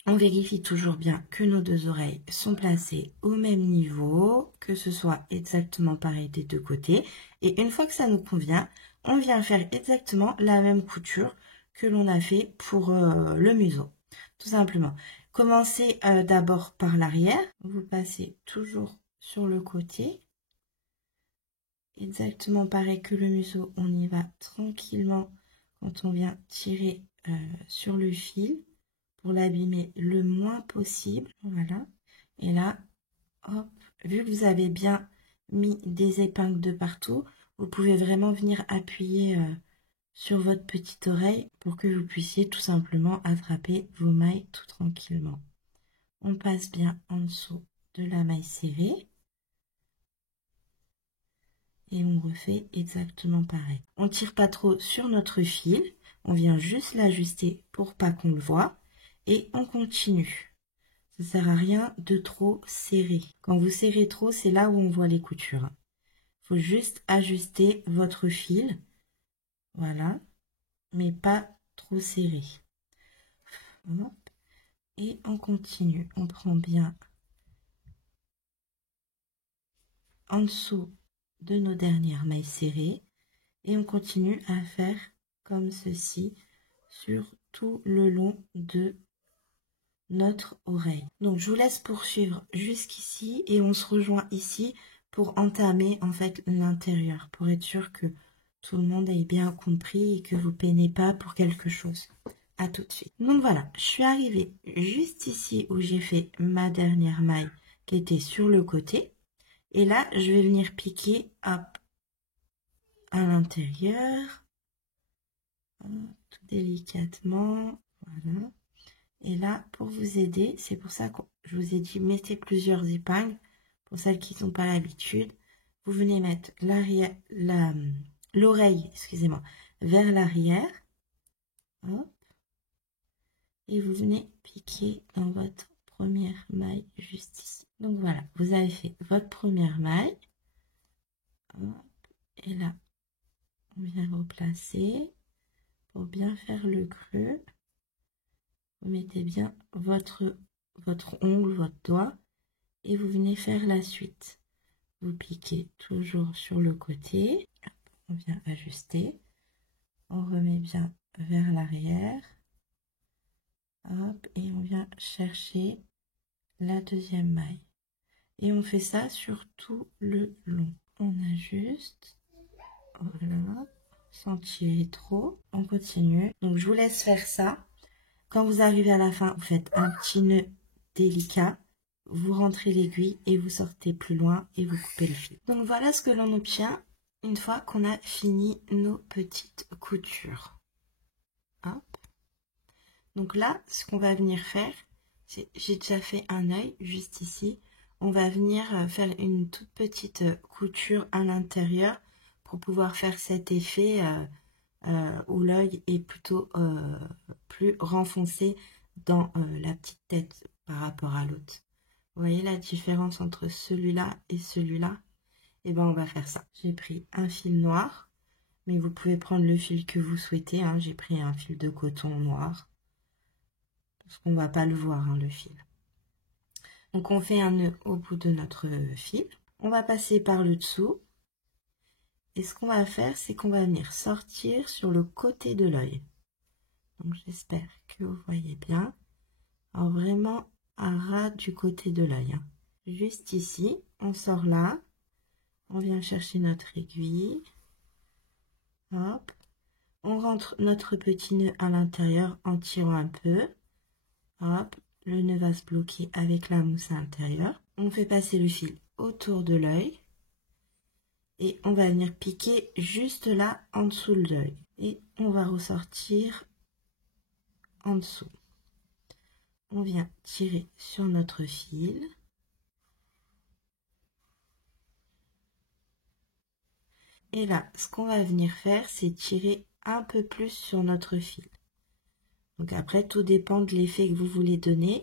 On vérifie toujours bien que nos deux oreilles sont placées au même niveau, que ce soit exactement pareil des deux côtés. Et une fois que ça nous convient, on vient faire exactement la même couture que l'on a fait pour le museau. Tout simplement. Commencez d'abord par l'arrière. Vous passez toujours sur le côté. Exactement pareil que le museau, on y va tranquillement quand on vient tirer sur le fil pour l'abîmer le moins possible. Voilà. Et là, hop, vu que vous avez bien mis des épingles de partout, vous pouvez vraiment venir appuyer sur votre petite oreille pour que vous puissiez tout simplement attraper vos mailles tout tranquillement. On passe bien en dessous de la maille serrée. Et on refait exactement pareil. On ne tire pas trop sur notre fil, on vient juste l'ajuster pour pas qu'on le voit et on continue. Ça ne sert à rien de trop serrer. Quand vous serrez trop, c'est là où on voit les coutures. Il faut juste ajuster votre fil, voilà, mais pas trop serré. Et on continue. On prend bien en dessous de nos dernières mailles serrées et on continue à faire comme ceci sur tout le long de notre oreille. Donc je vous laisse poursuivre jusqu'ici et on se rejoint ici pour entamer en fait l'intérieur, pour être sûr que tout le monde ait bien compris et que vous peinez pas pour quelque chose. À tout de suite. Donc voilà, je suis arrivée juste ici où j'ai fait ma dernière maille qui était sur le côté. Et là, je vais venir piquer hop, à l'intérieur, tout délicatement, voilà. Et là, pour vous aider, c'est pour ça que je vous ai dit, mettez plusieurs épingles, pour celles qui n'ont pas l'habitude. Vous venez mettre l'oreille, excusez-moi, vers l'arrière, et vous venez piquer dans votre première maille juste ici. Donc voilà, vous avez fait votre première maille, et là, on vient replacer pour bien faire le creux. Vous mettez bien votre ongle, votre doigt, et vous venez faire la suite. Vous piquez toujours sur le côté, on vient ajuster, on remet bien vers l'arrière, hop, et on vient chercher la deuxième maille. Et on fait ça sur tout le long. On ajuste, voilà, sans tirer trop, on continue. Donc je vous laisse faire ça. Quand vous arrivez à la fin, vous faites un petit nœud délicat vous rentrez l'aiguille et vous sortez plus loin et vous coupez le fil. Donc voilà ce que l'on obtient une fois qu'on a fini nos petites coutures. Hop. Donc là, ce qu'on va venir faire, j'ai déjà fait un œil juste ici. On va venir faire une toute petite couture à l'intérieur pour pouvoir faire cet effet où l'œil est plutôt plus renfoncé dans la petite tête par rapport à l'autre. Vous voyez la différence entre celui-là et celui-là? Et ben on va faire ça. J'ai pris un fil noir, mais vous pouvez prendre le fil que vous souhaitez. Hein. J'ai pris un fil de coton noir, parce qu'on va pas le voir, hein, le fil. Donc on fait un nœud au bout de notre fil. On va passer par le dessous. Et ce qu'on va faire, c'est qu'on va venir sortir sur le côté de l'œil. Donc j'espère que vous voyez bien. Alors vraiment à ras du côté de l'œil. Hein. Juste ici, on sort là. On vient chercher notre aiguille. Hop. On rentre notre petit nœud à l'intérieur en tirant un peu. Hop. Le nœud va se bloquer avec la mousse à l'intérieur. On fait passer le fil autour de l'œil. Et on va venir piquer juste là en dessous de l'œil. Et on va ressortir en dessous. On vient tirer sur notre fil. Et là, ce qu'on va venir faire, c'est tirer un peu plus sur notre fil. Donc après, tout dépend de l'effet que vous voulez donner.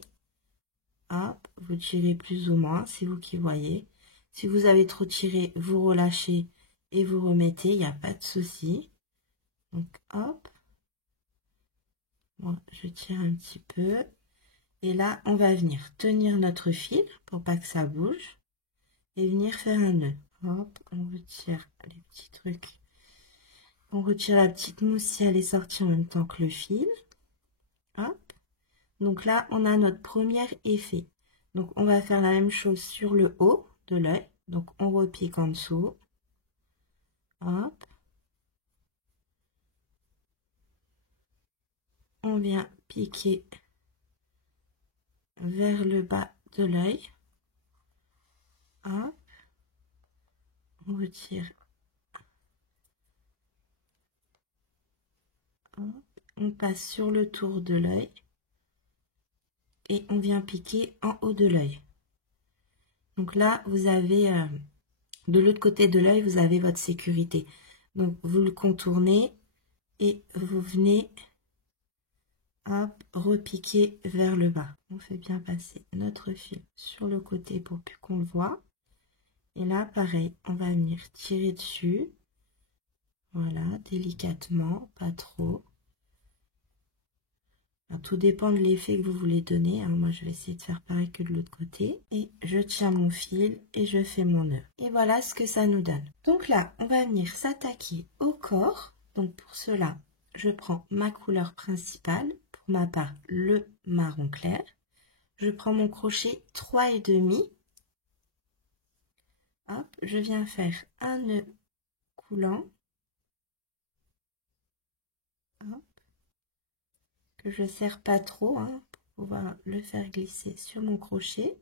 Hop, vous tirez plus ou moins, c'est vous qui voyez. Si vous avez trop tiré, vous relâchez et vous remettez, il n'y a pas de souci. Donc hop, bon, je tire un petit peu. Et là, on va venir tenir notre fil pour pas que ça bouge. Et venir faire un nœud. Hop, on retire les petits trucs. On retire la petite mousse si elle est sortie en même temps que le fil. Hop. Donc là, on a notre premier effet. Donc on va faire la même chose sur le haut de l'œil. Donc on repique en dessous. Hop. On vient piquer vers le bas de l'œil. Hop. On retire. Hop. On passe sur le tour de l'œil. Et on vient piquer en haut de l'œil. Donc là, vous avez, de l'autre côté de l'œil, vous avez votre sécurité. Donc vous le contournez et vous venez, hop, repiquer vers le bas. On fait bien passer notre fil sur le côté pour plus qu'on le voit. Et là, pareil, on va venir tirer dessus. Voilà, délicatement, pas trop. Alors, tout dépend de l'effet que vous voulez donner. Hein. Moi, je vais essayer de faire pareil que de l'autre côté. Et je tiens mon fil et je fais mon nœud. Et voilà ce que ça nous donne. Donc là, on va venir s'attaquer au corps. Donc pour cela, je prends ma couleur principale. Pour ma part, le marron clair. Je prends mon crochet 3,5. Hop, je viens faire un nœud coulant. Hop. Que je serre pas trop, hein, pour pouvoir le faire glisser sur mon crochet.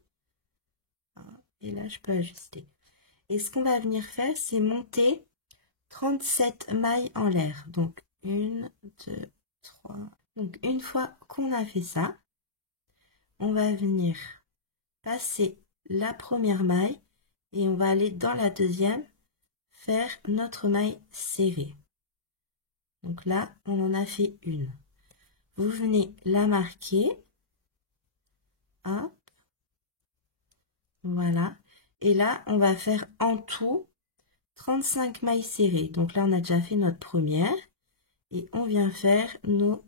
Et là, je peux ajuster. Et ce qu'on va venir faire, c'est monter 37 mailles en l'air. Donc, 1, 2, 3. Donc, une fois qu'on a fait ça, on va venir passer la première maille et on va aller dans la deuxième, faire notre maille serrée. Donc là, on en a fait une. Vous venez la marquer. Hop. Voilà. Et là, on va faire en tout 35 mailles serrées. Donc là, on a déjà fait notre première. Et on vient faire nos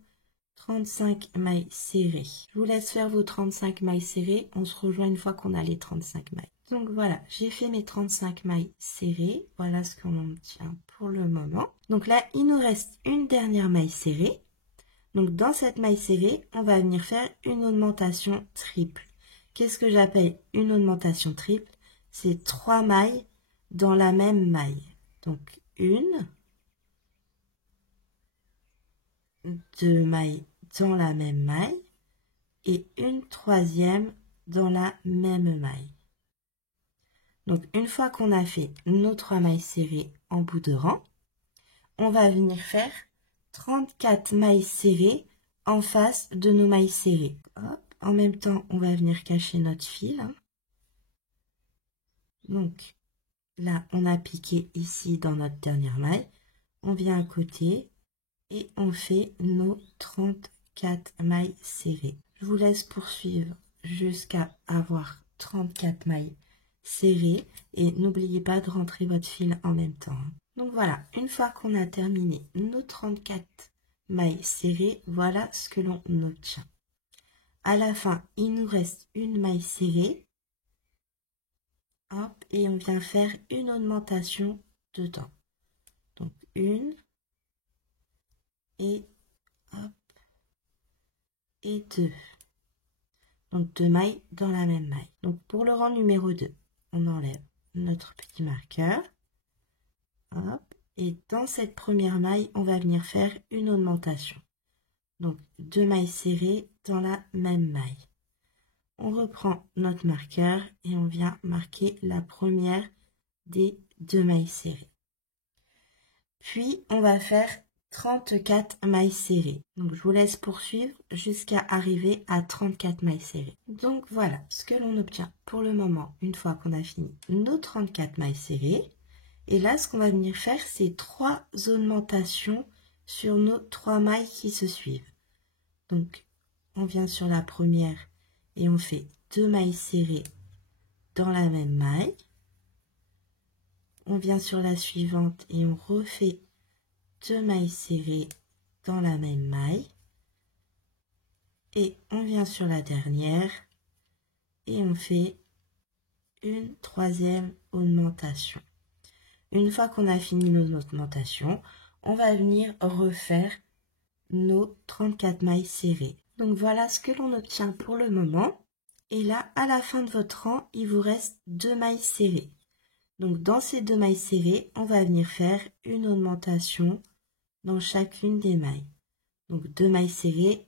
35 mailles serrées. Je vous laisse faire vos 35 mailles serrées. On se rejoint une fois qu'on a les 35 mailles. Donc voilà, j'ai fait mes 35 mailles serrées. Voilà ce qu'on obtient pour le moment. Donc là, il nous reste une dernière maille serrée. Donc dans cette maille serrée, on va venir faire une augmentation triple. Qu'est-ce que j'appelle une augmentation triple? C'est 3 mailles dans la même maille. Donc 1, 2 mailles dans la même maille et une troisième dans la même maille. Donc, une fois qu'on a fait nos 3 mailles serrées en bout de rang, on va venir faire 34 mailles serrées en face de nos mailles serrées. Hop. En même temps, on va venir cacher notre fil. Donc, là, on a piqué ici dans notre dernière maille. On vient à côté et on fait nos 34 mailles serrées. Je vous laisse poursuivre jusqu'à avoir 34 mailles serrées et n'oubliez pas de rentrer votre fil en même temps. Donc voilà, une fois qu'on a terminé nos 34 mailles serrées, voilà ce que l'on obtient. À la fin, il nous reste une maille serrée. Hop, et on vient faire une augmentation dedans. Donc une et hop et deux. Donc 2 mailles dans la même maille. Donc pour le rang numéro 2, on enlève notre petit marqueur. Hop, et dans cette première maille, on va venir faire une augmentation. Donc 2 mailles serrées dans la même maille. On reprend notre marqueur et on vient marquer la première des 2 mailles serrées. Puis on va faire 34 mailles serrées. Donc je vous laisse poursuivre jusqu'à arriver à 34 mailles serrées. Donc voilà ce que l'on obtient pour le moment une fois qu'on a fini nos 34 mailles serrées. Et là ce qu'on va venir faire c'est 3 augmentations sur nos 3 mailles qui se suivent. Donc on vient sur la première et on fait 2 mailles serrées dans la même maille. On vient sur la suivante et on refait 2 mailles serrées dans la même maille. Et on vient sur la dernière et on fait une troisième augmentation. Une fois qu'on a fini nos augmentations, on va venir refaire nos 34 mailles serrées. Donc voilà ce que l'on obtient pour le moment. Et là, à la fin de votre rang, il vous reste 2 mailles serrées. Donc dans ces 2 mailles serrées, on va venir faire une augmentation dans chacune des mailles. Donc 2 mailles serrées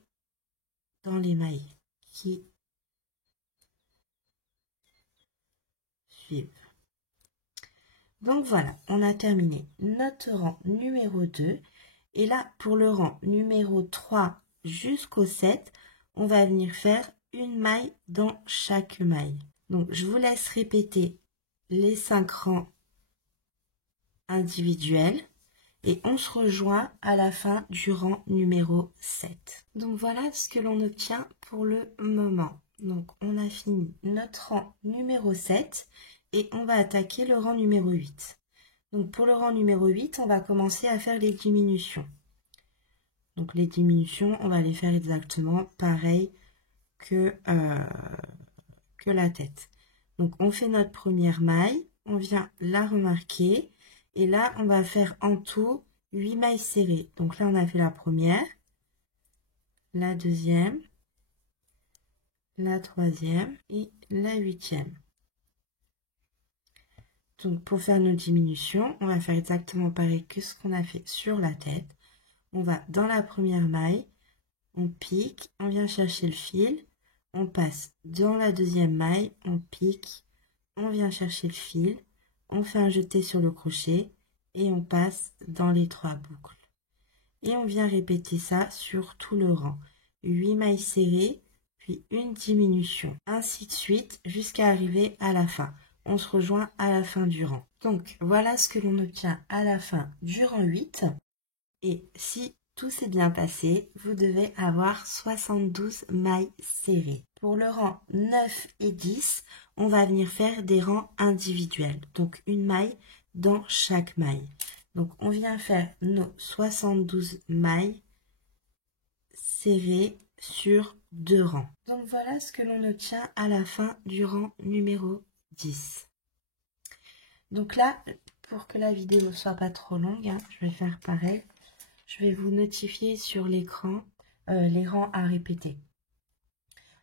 dans les mailles qui suivent. Donc voilà, on a terminé notre rang numéro 2. Et là, pour le rang numéro 3 jusqu'au 7, on va venir faire une maille dans chaque maille. Donc je vous laisse répéter les 5 rangs individuels. Et on se rejoint à la fin du rang numéro 7. Donc voilà ce que l'on obtient pour le moment. Donc on a fini notre rang numéro 7 et on va attaquer le rang numéro 8. Donc pour le rang numéro 8, on va commencer à faire les diminutions. Donc les diminutions, on va les faire exactement pareil que la tête. Donc on fait notre première maille, on vient la remarquer. Et là, on va faire en tout 8 mailles serrées. Donc là, on a fait la première, la deuxième, la troisième et la 8e. Donc pour faire nos diminutions, on va faire exactement pareil que ce qu'on a fait sur la tête. On va dans la première maille, on pique, on vient chercher le fil, on passe dans la deuxième maille, on pique, on vient chercher le fil, on fait un jeté sur le crochet et on passe dans les 3 boucles. Et on vient répéter ça sur tout le rang. 8 mailles serrées, puis une diminution. Ainsi de suite jusqu'à arriver à la fin. On se rejoint à la fin du rang. Donc voilà ce que l'on obtient à la fin du rang 8. Et si tout s'est bien passé, vous devez avoir 72 mailles serrées. Pour le rang 9 et 10, on va venir faire des rangs individuels. Donc une maille dans chaque maille. Donc on vient faire nos 72 mailles serrées sur 2 rangs. Donc voilà ce que l'on obtient à la fin du rang numéro 10. Donc là, pour que la vidéo ne soit pas trop longue, je vais faire pareil. Je vais vous notifier sur l'écran les rangs à répéter.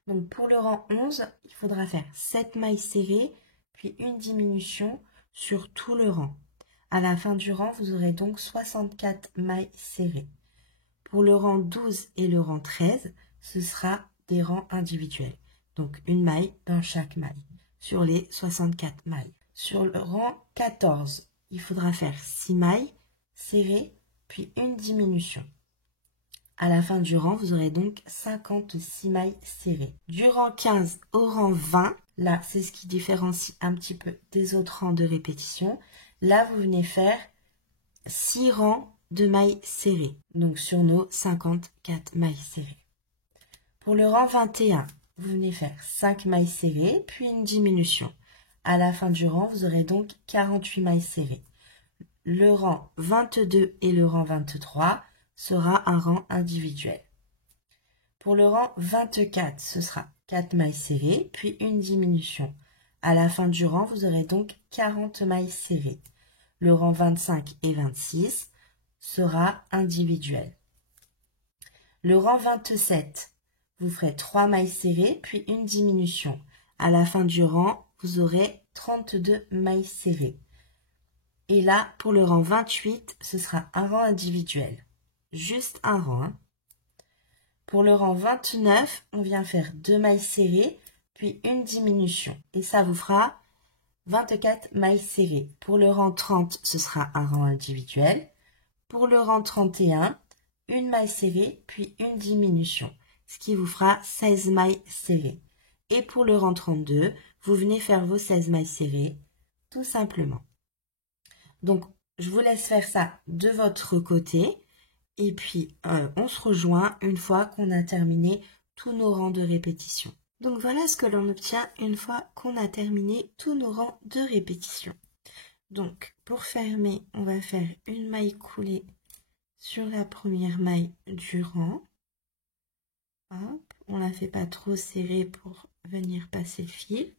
Donc pour le rang 11, il faudra faire 7 mailles serrées, puis une diminution sur tout le rang. À la fin du rang, vous aurez donc 64 mailles serrées. Pour le rang 12 et le rang 13, ce sera des rangs individuels. Donc une maille dans chaque maille sur les 64 mailles. Sur le rang 14, il faudra faire 6 mailles serrées puis une diminution. À la fin du rang, vous aurez donc 56 mailles serrées. Du rang 15 au rang 20, là, c'est ce qui différencie un petit peu des autres rangs de répétition. Là, vous venez faire 6 rangs de mailles serrées, donc sur nos 54 mailles serrées. Pour le rang 21, vous venez faire 5 mailles serrées, puis une diminution. À la fin du rang, vous aurez donc 48 mailles serrées. Le rang 22 et le rang 23 sera un rang individuel. Pour le rang 24, ce sera 4 mailles serrées, puis une diminution. À la fin du rang, vous aurez donc 40 mailles serrées. Le rang 25 et 26 sera individuel. Le rang 27, vous ferez 3 mailles serrées, puis une diminution. À la fin du rang, vous aurez 32 mailles serrées. Et là, pour le rang 28, ce sera un rang individuel. Juste un rang. Hein. Pour le rang 29, on vient faire 2 mailles serrées, puis une diminution. Et ça vous fera 24 mailles serrées. Pour le rang 30, ce sera un rang individuel. Pour le rang 31, une maille serrée, puis une diminution. Ce qui vous fera 16 mailles serrées. Et pour le rang 32, vous venez faire vos 16 mailles serrées, tout simplement. Donc, je vous laisse faire ça de votre côté. Et puis, on se rejoint une fois qu'on a terminé tous nos rangs de répétition. Donc, voilà ce que l'on obtient une fois qu'on a terminé tous nos rangs de répétition. Donc, pour fermer, on va faire une maille coulée sur la première maille du rang. Hop, on la fait pas trop serrée pour venir passer le fil.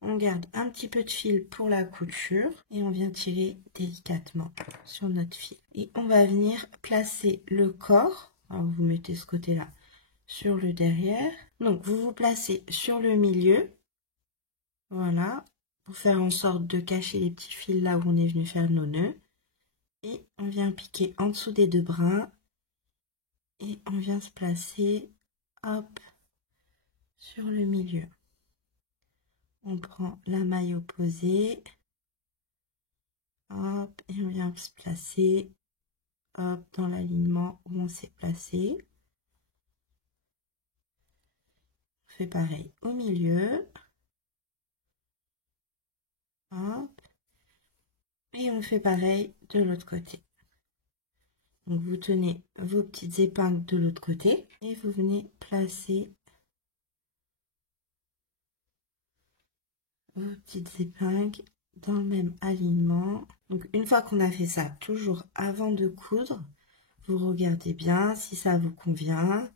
On garde un petit peu de fil pour la couture et on vient tirer délicatement sur notre fil. Et on va venir placer le corps. Alors vous mettez ce côté-là sur le derrière. Donc vous vous placez sur le milieu. Voilà. Pour faire en sorte de cacher les petits fils là où on est venu faire nos nœuds. Et on vient piquer en dessous des deux brins. Et on vient se placer, hop, sur le milieu. On prend la maille opposée, hop, et on vient se placer, hop, dans l'alignement où on s'est placé. On fait pareil au milieu, hop, et on fait pareil de l'autre côté. Donc vous tenez vos petites épingles de l'autre côté et vous venez placer vos petites épingles dans le même alignement. Donc une fois qu'on a fait ça, toujours avant de coudre, vous regardez bien si ça vous convient,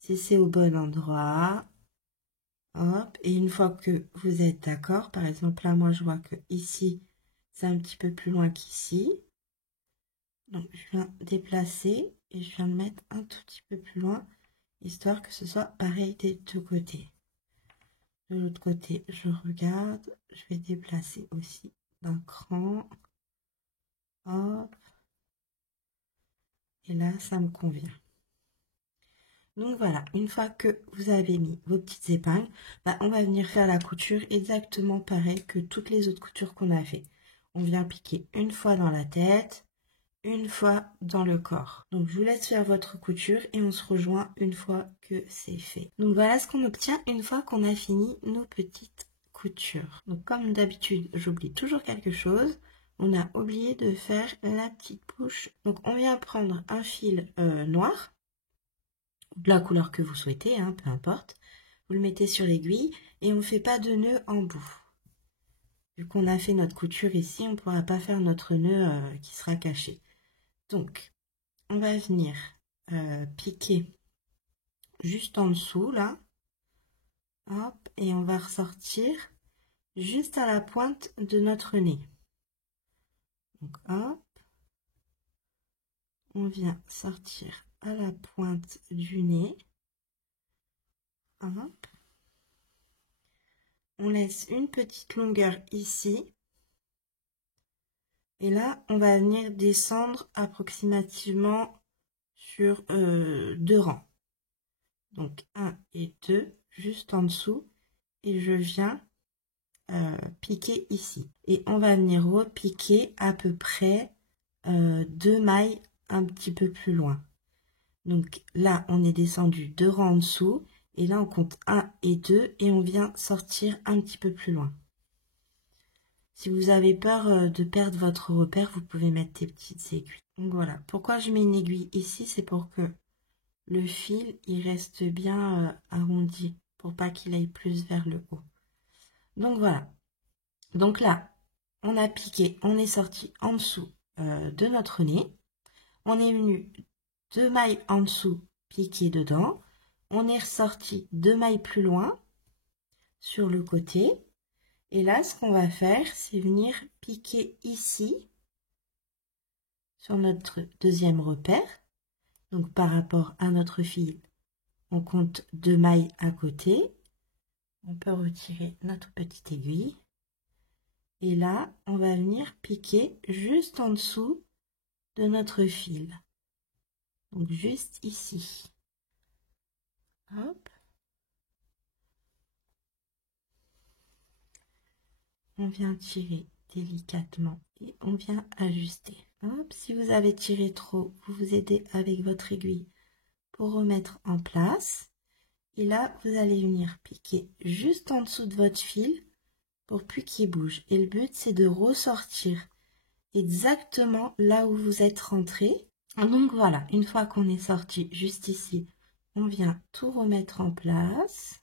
si c'est au bon endroit. Hop, et une fois que vous êtes d'accord, par exemple là moi je vois que ici c'est un petit peu plus loin qu'ici. Donc je viens déplacer et je viens le mettre un tout petit peu plus loin, histoire que ce soit pareil des deux côtés. De l'autre côté, je regarde, je vais déplacer aussi d'un cran. Hop. Et là, ça me convient. Donc voilà, une fois que vous avez mis vos petites épingles, on va venir faire la couture exactement pareil que toutes les autres coutures qu'on a fait. On vient piquer une fois dans la tête, une fois dans le corps. Donc je vous laisse faire votre couture et on se rejoint une fois que c'est fait. Donc voilà ce qu'on obtient une fois qu'on a fini nos petites coutures. Donc comme d'habitude, j'oublie toujours quelque chose. On a oublié de faire la petite bouche. Donc on vient prendre un fil noir, de la couleur que vous souhaitez, hein, peu importe. Vous le mettez sur l'aiguille et on ne fait pas de nœud en bout. Vu qu'on a fait notre couture ici, on ne pourra pas faire notre nœud qui sera caché. Donc, on va venir piquer juste en dessous, là. Hop, et on va ressortir juste à la pointe de notre nez. Donc, hop. On vient sortir à la pointe du nez. Hop. On laisse une petite longueur ici. Et là, on va venir descendre approximativement sur 2 rangs. Donc 1 et 2 juste en dessous et je viens piquer ici. Et on va venir repiquer à peu près 2 mailles un petit peu plus loin. Donc là, on est descendu 2 rangs en dessous. Et là, on compte 1 et 2 et on vient sortir un petit peu plus loin. Si vous avez peur de perdre votre repère, vous pouvez mettre des petites aiguilles. Donc voilà. Pourquoi je mets une aiguille ici? C'est pour que le fil, il reste bien arrondi, pour pas qu'il aille plus vers le haut. Donc voilà. Donc là, on a piqué, on est sorti en dessous de notre nez. On est venu 2 mailles en dessous, piquer dedans. On est ressorti 2 mailles plus loin sur le côté. Et là, ce qu'on va faire, c'est venir piquer ici sur notre deuxième repère. Donc par rapport à notre fil, on compte 2 mailles à côté. On peut retirer notre petite aiguille. Et là, on va venir piquer juste en dessous de notre fil. Donc juste ici. Hop. On vient tirer délicatement et on vient ajuster. Hop. Si vous avez tiré trop, vous vous aidez avec votre aiguille pour remettre en place. Et là, vous allez venir piquer juste en dessous de votre fil pour plus qu'il bouge. Et le but, c'est de ressortir exactement là où vous êtes rentré. Donc voilà, une fois qu'on est sorti juste ici, on vient tout remettre en place.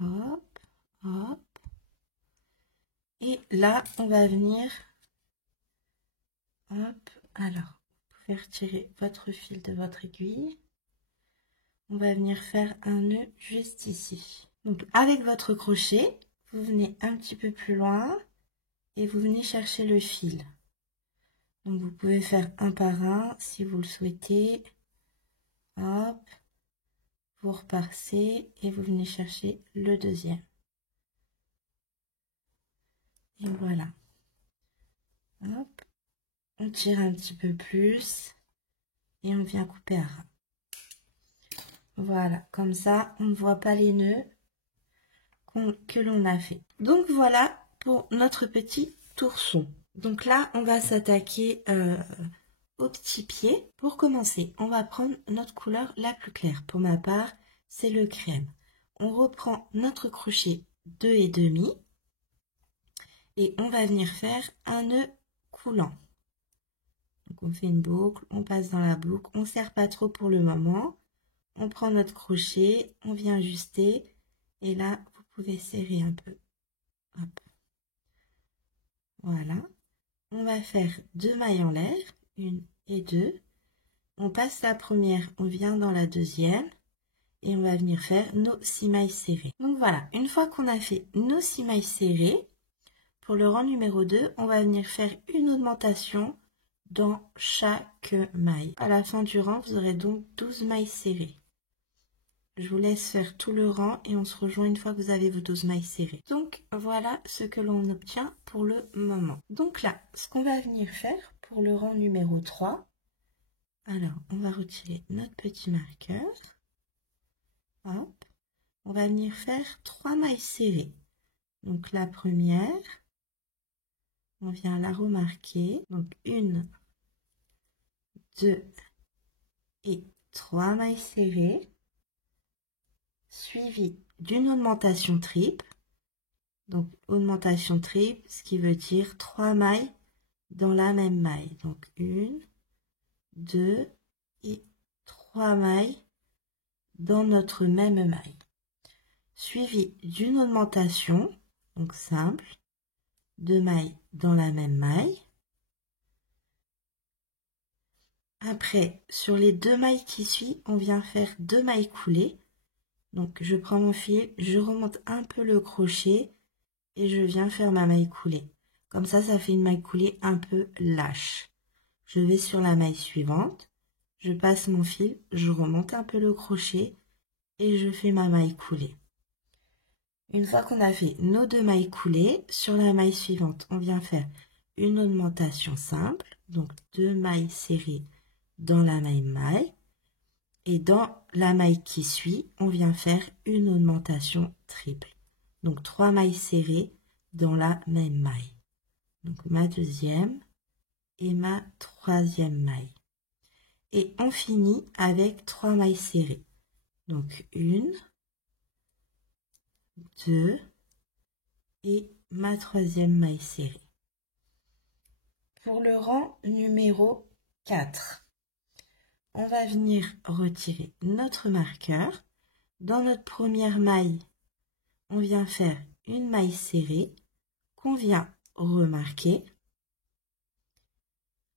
Hop, hop. Et là, on va venir, hop, alors, vous pouvez retirer votre fil de votre aiguille. On va venir faire un nœud juste ici. Donc, avec votre crochet, vous venez un petit peu plus loin et vous venez chercher le fil. Donc, vous pouvez faire un par un si vous le souhaitez. Hop, vous repassez et vous venez chercher le deuxième. Et voilà. Hop, on tire un petit peu plus et on vient couper à ras. Voilà, comme ça, on ne voit pas les nœuds que l'on a fait. Donc voilà pour notre petit tourson. Donc là, on va s'attaquer au petit pied. Pour commencer, on va prendre notre couleur la plus claire. Pour ma part, c'est le crème. On reprend notre crochet 2,5 et on va venir faire un nœud coulant. Donc on fait une boucle, on passe dans la boucle, on ne serre pas trop pour le moment. On prend notre crochet, on vient ajuster et là, vous pouvez serrer un peu. Hop. Voilà. On va faire 2 mailles en l'air, 1 et 2. On passe la première, on vient dans la deuxième et on va venir faire nos 6 mailles serrées. Donc voilà, une fois qu'on a fait nos 6 mailles serrées, pour le rang numéro 2, on va venir faire une augmentation dans chaque maille. À la fin du rang, vous aurez donc 12 mailles serrées. Je vous laisse faire tout le rang et on se rejoint une fois que vous avez vos 12 mailles serrées. Donc voilà ce que l'on obtient pour le moment. Donc là, ce qu'on va venir faire pour le rang numéro 3, alors on va retirer notre petit marqueur. Hop, on va venir faire 3 mailles serrées. Donc la première, on vient la remarquer. Donc 1, 2 et 3 mailles serrées. Suivi d'une augmentation triple. Donc, augmentation triple, ce qui veut dire 3 mailles dans la même maille. Donc, 1, 2 et 3 mailles dans notre même maille. Suivi d'une augmentation, donc simple, 2 mailles dans la même maille. Après, sur les 2 mailles qui suivent, on vient faire 2 mailles coulées. Donc, je prends mon fil, je remonte un peu le crochet et je viens faire ma maille coulée. Comme ça, ça fait une maille coulée un peu lâche. Je vais sur la maille suivante, je passe mon fil, je remonte un peu le crochet et je fais ma maille coulée. Une fois qu'on a fait nos 2 mailles coulées, sur la maille suivante, on vient faire une augmentation simple, donc 2 mailles serrées dans la même maille. Et dans la maille qui suit, on vient faire une augmentation triple. Donc 3 mailles serrées dans la même maille. Donc ma deuxième et ma troisième maille. Et on finit avec 3 mailles serrées. Donc 1, 2 et ma troisième maille serrée. Pour le rang numéro 4, on va venir retirer notre marqueur. Dans notre première maille, on vient faire une maille serrée qu'on vient remarquer.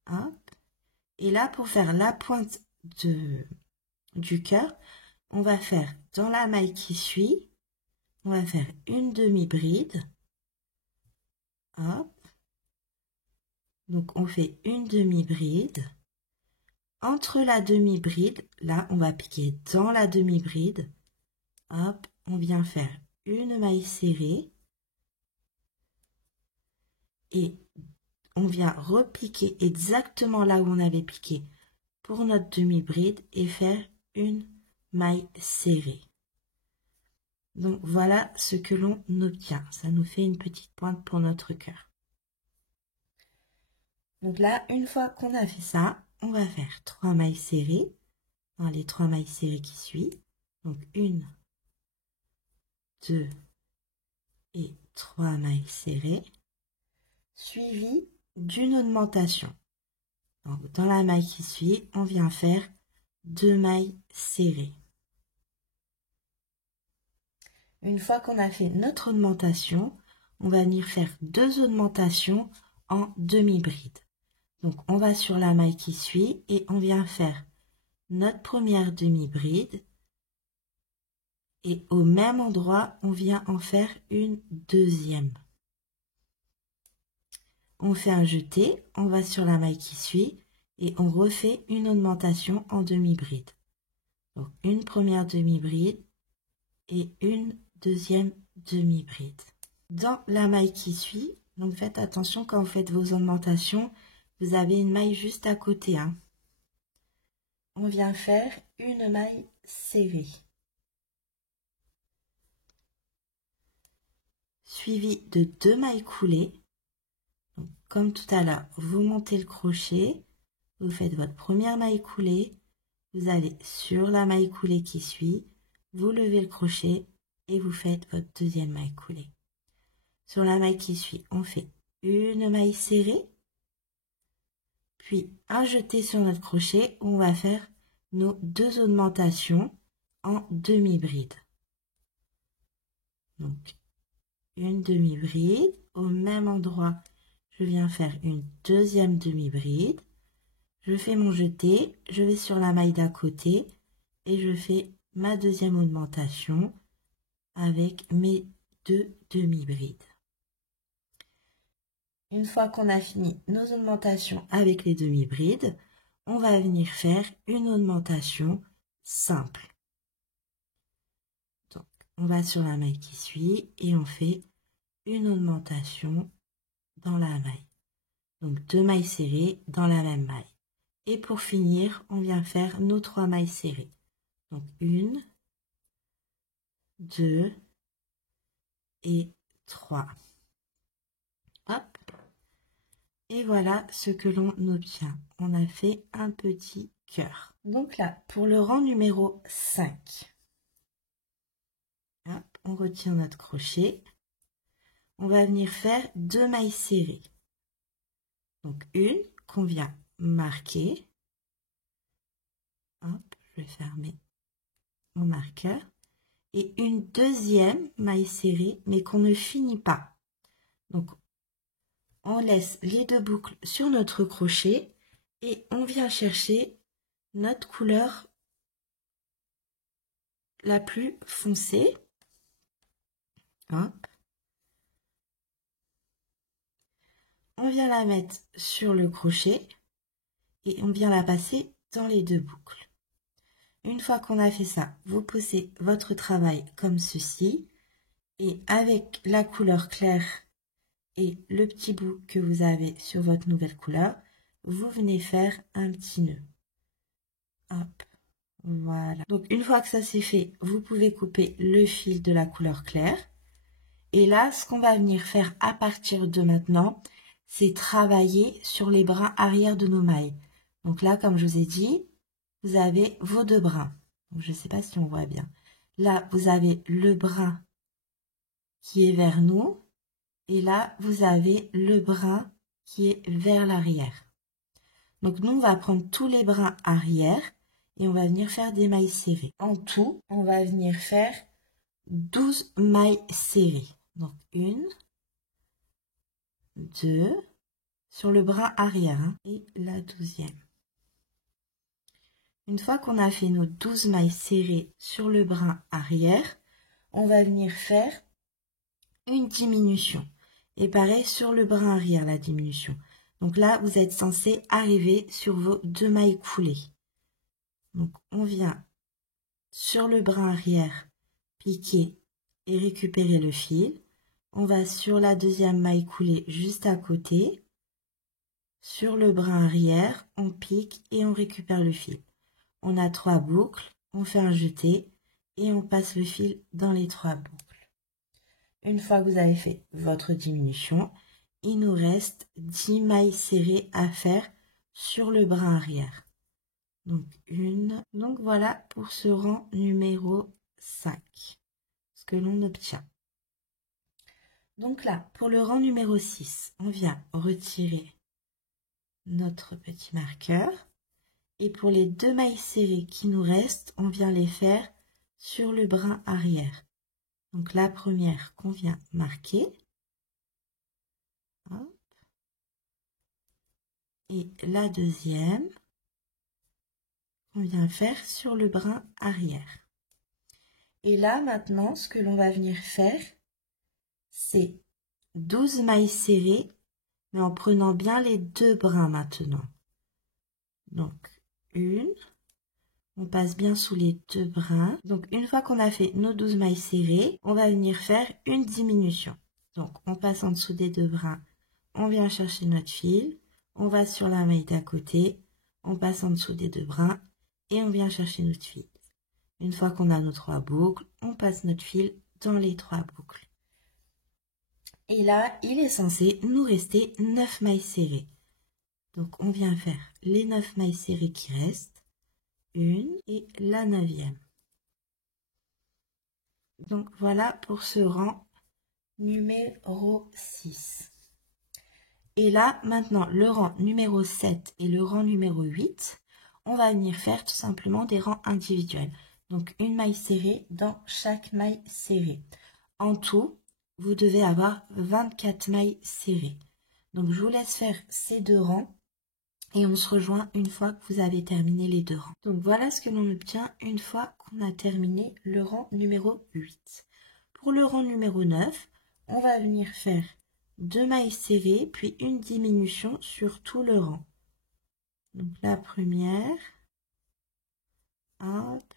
Hop. Et là, pour faire la pointe du cœur, on va faire dans la maille qui suit, on va faire une demi-bride. Hop. Donc, on fait une demi-bride. Entre la demi-bride, là, on va piquer dans la demi-bride. Hop, on vient faire une maille serrée. Et on vient repiquer exactement là où on avait piqué pour notre demi-bride et faire une maille serrée. Donc, voilà ce que l'on obtient. Ça nous fait une petite pointe pour notre cœur. Donc là, une fois qu'on a fait ça, on va faire 3 mailles serrées dans les 3 mailles serrées qui suivent. Donc 1, 2 et 3 mailles serrées, suivies d'une augmentation. Donc dans la maille qui suit, on vient faire 2 mailles serrées. Une fois qu'on a fait notre augmentation, on va venir faire 2 augmentations en demi-bride. Donc, on va sur la maille qui suit et on vient faire notre première demi-bride. Et au même endroit, on vient en faire une deuxième. On fait un jeté, on va sur la maille qui suit et on refait une augmentation en demi-bride. Donc, une première demi-bride et une deuxième demi-bride. Dans la maille qui suit, donc faites attention quand vous faites vos augmentations, vous avez une maille juste à côté. On vient faire une maille serrée. Suivie de 2 mailles coulées. Donc, comme tout à l'heure, vous montez le crochet, vous faites votre première maille coulée, vous allez sur la maille coulée qui suit, vous levez le crochet et vous faites votre deuxième maille coulée. Sur la maille qui suit, on fait une maille serrée, puis un jeté sur notre crochet où on va faire nos 2 augmentations en demi-bride. Donc, une demi-bride, au même endroit, je viens faire une deuxième demi-bride, je fais mon jeté, je vais sur la maille d'à côté et je fais ma deuxième augmentation avec mes 2 demi-brides. Une fois qu'on a fini nos augmentations avec les demi-brides, on va venir faire une augmentation simple. Donc, on va sur la maille qui suit et on fait une augmentation dans la maille. Donc 2 mailles serrées dans la même maille. Et pour finir, on vient faire nos 3 mailles serrées. Donc 1, 2 et 3. Hop. Et voilà ce que l'on obtient. On a fait un petit cœur. Donc là, pour le rang numéro 5, hop, on retire notre crochet. On va venir faire 2 mailles serrées. Donc une qu'on vient marquer. Hop, je vais fermer mon marqueur. Et une deuxième maille serrée, mais qu'on ne finit pas. Donc, on laisse les 2 boucles sur notre crochet et on vient chercher notre couleur la plus foncée. Hop. On vient la mettre sur le crochet et on vient la passer dans les 2 boucles. Une fois qu'on a fait ça, vous posez votre travail comme ceci et avec la couleur claire et le petit bout que vous avez sur votre nouvelle couleur, vous venez faire un petit nœud. Hop, Voilà. Donc une fois que ça c'est fait, vous pouvez couper le fil de la couleur claire. Et là, ce qu'on va venir faire à partir de maintenant, c'est travailler sur les brins arrière de nos mailles. Donc là, comme je vous ai dit, vous avez vos deux brins. Donc, je ne sais pas si on voit bien. Là, vous avez le brin qui est vers nous. Et là, vous avez le brin qui est vers l'arrière. Donc nous, on va prendre tous les brins arrière et on va venir faire des mailles serrées. En tout, on va venir faire 12 mailles serrées. Donc 1, 2, sur le brin arrière et la 12e. Une fois qu'on a fait nos 12 mailles serrées sur le brin arrière, on va venir faire une diminution. Et pareil sur le brin arrière, la diminution. Donc là, vous êtes censé arriver sur vos 2 mailles coulées. Donc on vient sur le brin arrière, piquer et récupérer le fil. On va sur la deuxième maille coulée juste à côté. Sur le brin arrière, on pique et on récupère le fil. On a 3 boucles, on fait un jeté et on passe le fil dans les 3 boucles. Une fois que vous avez fait votre diminution, il nous reste 10 mailles serrées à faire sur le brin arrière. Donc une. Donc voilà pour ce rang numéro 5, ce que l'on obtient. Donc là, pour le rang numéro 6, on vient retirer notre petit marqueur. Et pour les 2 mailles serrées qui nous restent, on vient les faire sur le brin arrière. Donc la première qu'on vient marquer. Hop. Et la deuxième qu'on vient faire sur le brin arrière. Et là maintenant, ce que l'on va venir faire, c'est 12 mailles serrées, mais en prenant bien les 2 brins maintenant. Donc une, on passe bien sous les 2 brins. Donc une fois qu'on a fait nos 12 mailles serrées, on va venir faire une diminution. Donc on passe en dessous des 2 brins, on vient chercher notre fil, on va sur la maille d'à côté, on passe en dessous des 2 brins et on vient chercher notre fil. Une fois qu'on a nos 3 boucles, on passe notre fil dans les 3 boucles. Et là, il est censé nous rester 9 mailles serrées. Donc on vient faire les 9 mailles serrées qui restent, une et la 9e. Donc voilà pour ce rang numéro 6. Et là, maintenant, le rang numéro 7 et le rang numéro 8, on va venir faire tout simplement des rangs individuels. Donc une maille serrée dans chaque maille serrée. En tout, vous devez avoir 24 mailles serrées. Donc je vous laisse faire ces 2 rangs et on se rejoint une fois que vous avez terminé les 2 rangs. Donc voilà ce que l'on obtient une fois qu'on a terminé le rang numéro 8. Pour le rang numéro 9, on va venir faire 2 mailles serrées puis une diminution sur tout le rang. Donc la première, hop,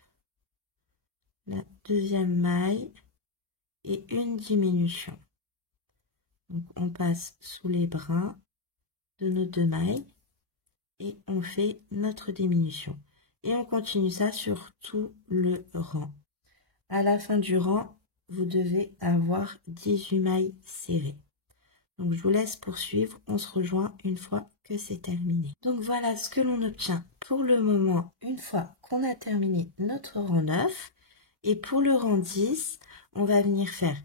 la deuxième maille et une diminution. Donc on passe sous les brins de nos 2 mailles et on fait notre diminution. Et on continue ça sur tout le rang. À la fin du rang, vous devez avoir 18 mailles serrées. Donc je vous laisse poursuivre, on se rejoint une fois que c'est terminé. Donc voilà ce que l'on obtient pour le moment une fois qu'on a terminé notre rang 9. Et pour le rang 10, on va venir faire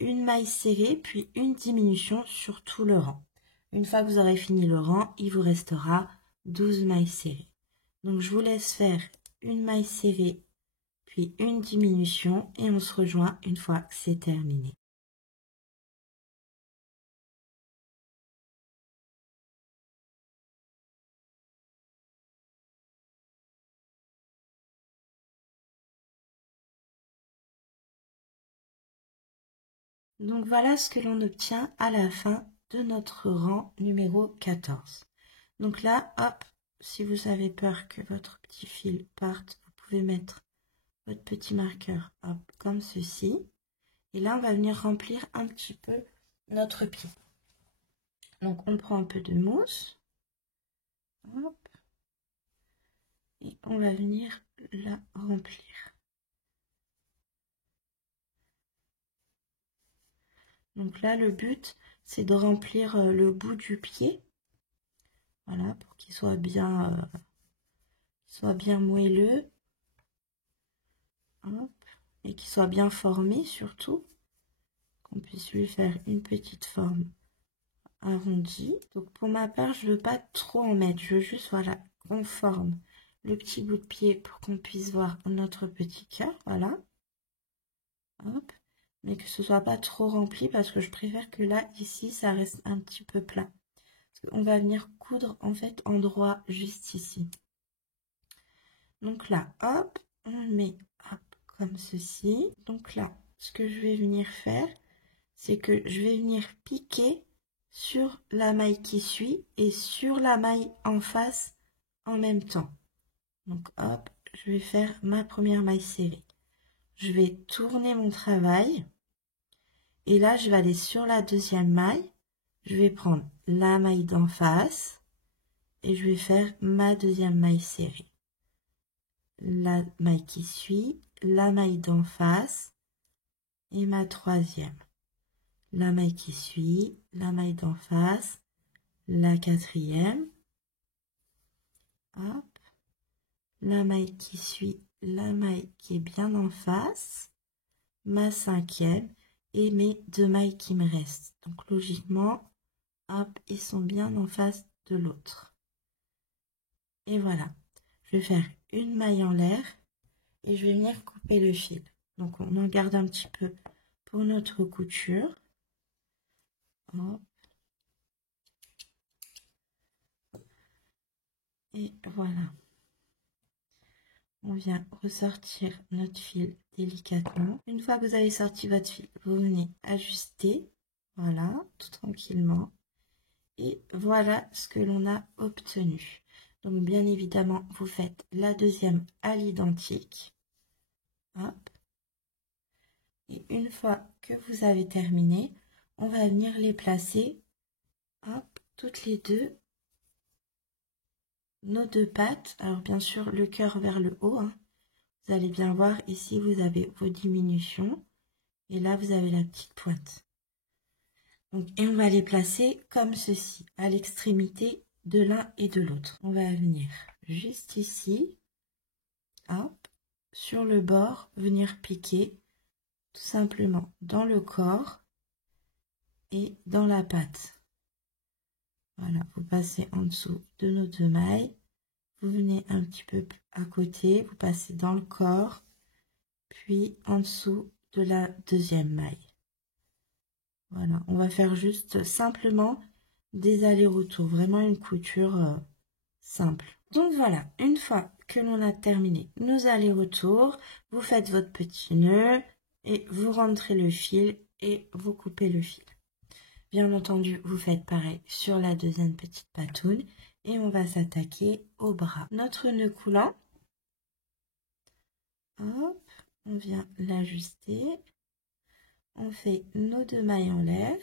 une maille serrée puis une diminution sur tout le rang. Une fois que vous aurez fini le rang, il vous restera 12 mailles serrées. Donc je vous laisse faire une maille serrée puis une diminution et on se rejoint une fois que c'est terminé. Donc voilà ce que l'on obtient à la fin de notre rang numéro 14. Donc là, hop, si vous avez peur que votre petit fil parte, vous pouvez mettre votre petit marqueur, hop, comme ceci. Et là, on va venir remplir un petit peu notre pied. Donc on prend un peu de mousse. Hop. et on va venir la remplir. Donc là, le but, c'est de remplir le bout du pied. Voilà, pour qu'il soit bien moelleux. Hop, et qu'il soit bien formé surtout. Qu'on puisse lui faire une petite forme arrondie. Donc pour ma part, je veux pas trop en mettre. Je veux juste, voilà, qu'on forme le petit bout de pied pour qu'on puisse voir notre petit cœur. Voilà. Hop. Mais que ce soit pas trop rempli parce que je préfère que là, ici, ça reste un petit peu plat. Parce qu'on va venir coudre en fait en droit juste ici. Donc là, hop, on met hop, comme ceci. Donc là, ce que je vais venir faire, c'est que je vais venir piquer sur la maille qui suit et sur la maille en face en même temps. Donc hop, je vais faire ma première maille serrée. Je vais tourner mon travail et là je vais aller sur la deuxième maille. Je vais prendre la maille d'en face et je vais faire ma deuxième maille serrée. La maille qui suit, la maille d'en face et ma troisième. La maille qui suit, la maille d'en face, la quatrième, hop, la maille qui suit, la maille qui est bien en face, ma cinquième et mes deux mailles qui me restent. Donc logiquement, hop, ils sont bien en face de l'autre. Et voilà, je vais faire une maille en l'air et je vais venir couper le fil. Donc on en garde un petit peu pour notre couture. Hop. Et voilà. On vient ressortir notre fil délicatement. Une fois que vous avez sorti votre fil, vous venez ajuster. Voilà, tout tranquillement. Et voilà ce que l'on a obtenu. Donc bien évidemment, vous faites la deuxième à l'identique. Hop. Et une fois que vous avez terminé, on va venir les placer, hop, toutes les deux, nos deux pattes. Alors bien sûr, le cœur vers le haut. Hein. Vous allez bien voir, ici vous avez vos diminutions. Et là, vous avez la petite pointe. Donc, et on va les placer comme ceci, à l'extrémité de l'un et de l'autre. On va venir juste ici, hop, sur le bord, venir piquer tout simplement dans le corps et dans la patte. Voilà, vous passez en dessous de nos deux mailles, vous venez un petit peu à côté, vous passez dans le corps, puis en dessous de la deuxième maille. Voilà, on va faire juste simplement des allers-retours, vraiment une couture simple. Donc voilà, une fois que l'on a terminé nos allers-retours, vous faites votre petit nœud et vous rentrez le fil et vous coupez le fil. Bien entendu, vous faites pareil sur la deuxième petite patoune et on va s'attaquer au bras. Notre nœud coulant, hop, on vient l'ajuster. On fait nos deux mailles en l'air.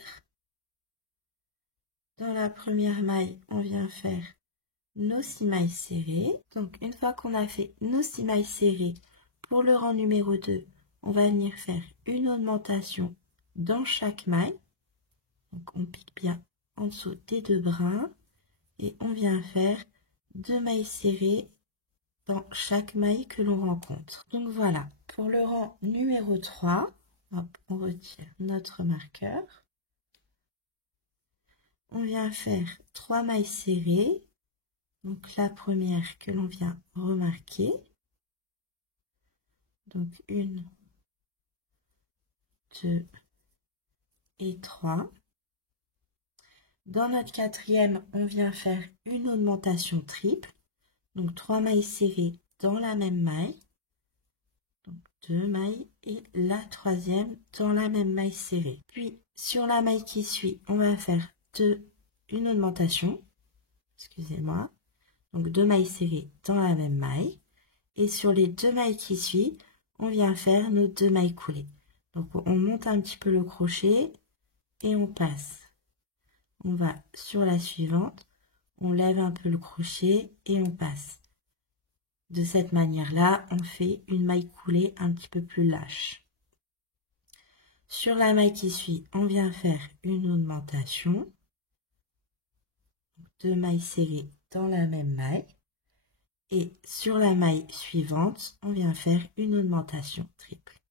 Dans la première maille, on vient faire nos 6 mailles serrées. Donc, une fois qu'on a fait nos 6 mailles serrées, pour le rang numéro 2, on va venir faire une augmentation dans chaque maille. Donc, on pique bien en dessous des deux brins et on vient faire 2 mailles serrées dans chaque maille que l'on rencontre. Donc, voilà. Pour le rang numéro 3, hop, on retire notre marqueur. On vient faire 3 mailles serrées. Donc la première que l'on vient remarquer. Donc 1, 2 et 3. Dans notre quatrième, on vient faire une augmentation triple. Donc 3 mailles serrées dans la même maille. Donc 2 mailles et la troisième dans la même maille serrée. Puis sur la maille qui suit, on va faire une augmentation. Excusez-moi. Donc 2 mailles serrées dans la même maille. Et sur les 2 mailles qui suivent, on vient faire nos 2 mailles coulées. Donc on monte un petit peu le crochet et on passe. On va sur la suivante, on lève un peu le crochet et on passe. De cette manière-là, on fait une maille coulée un petit peu plus lâche. Sur la maille qui suit, on vient faire une augmentation. 2 mailles serrées dans la même maille. Et sur la maille suivante, on vient faire une augmentation triple.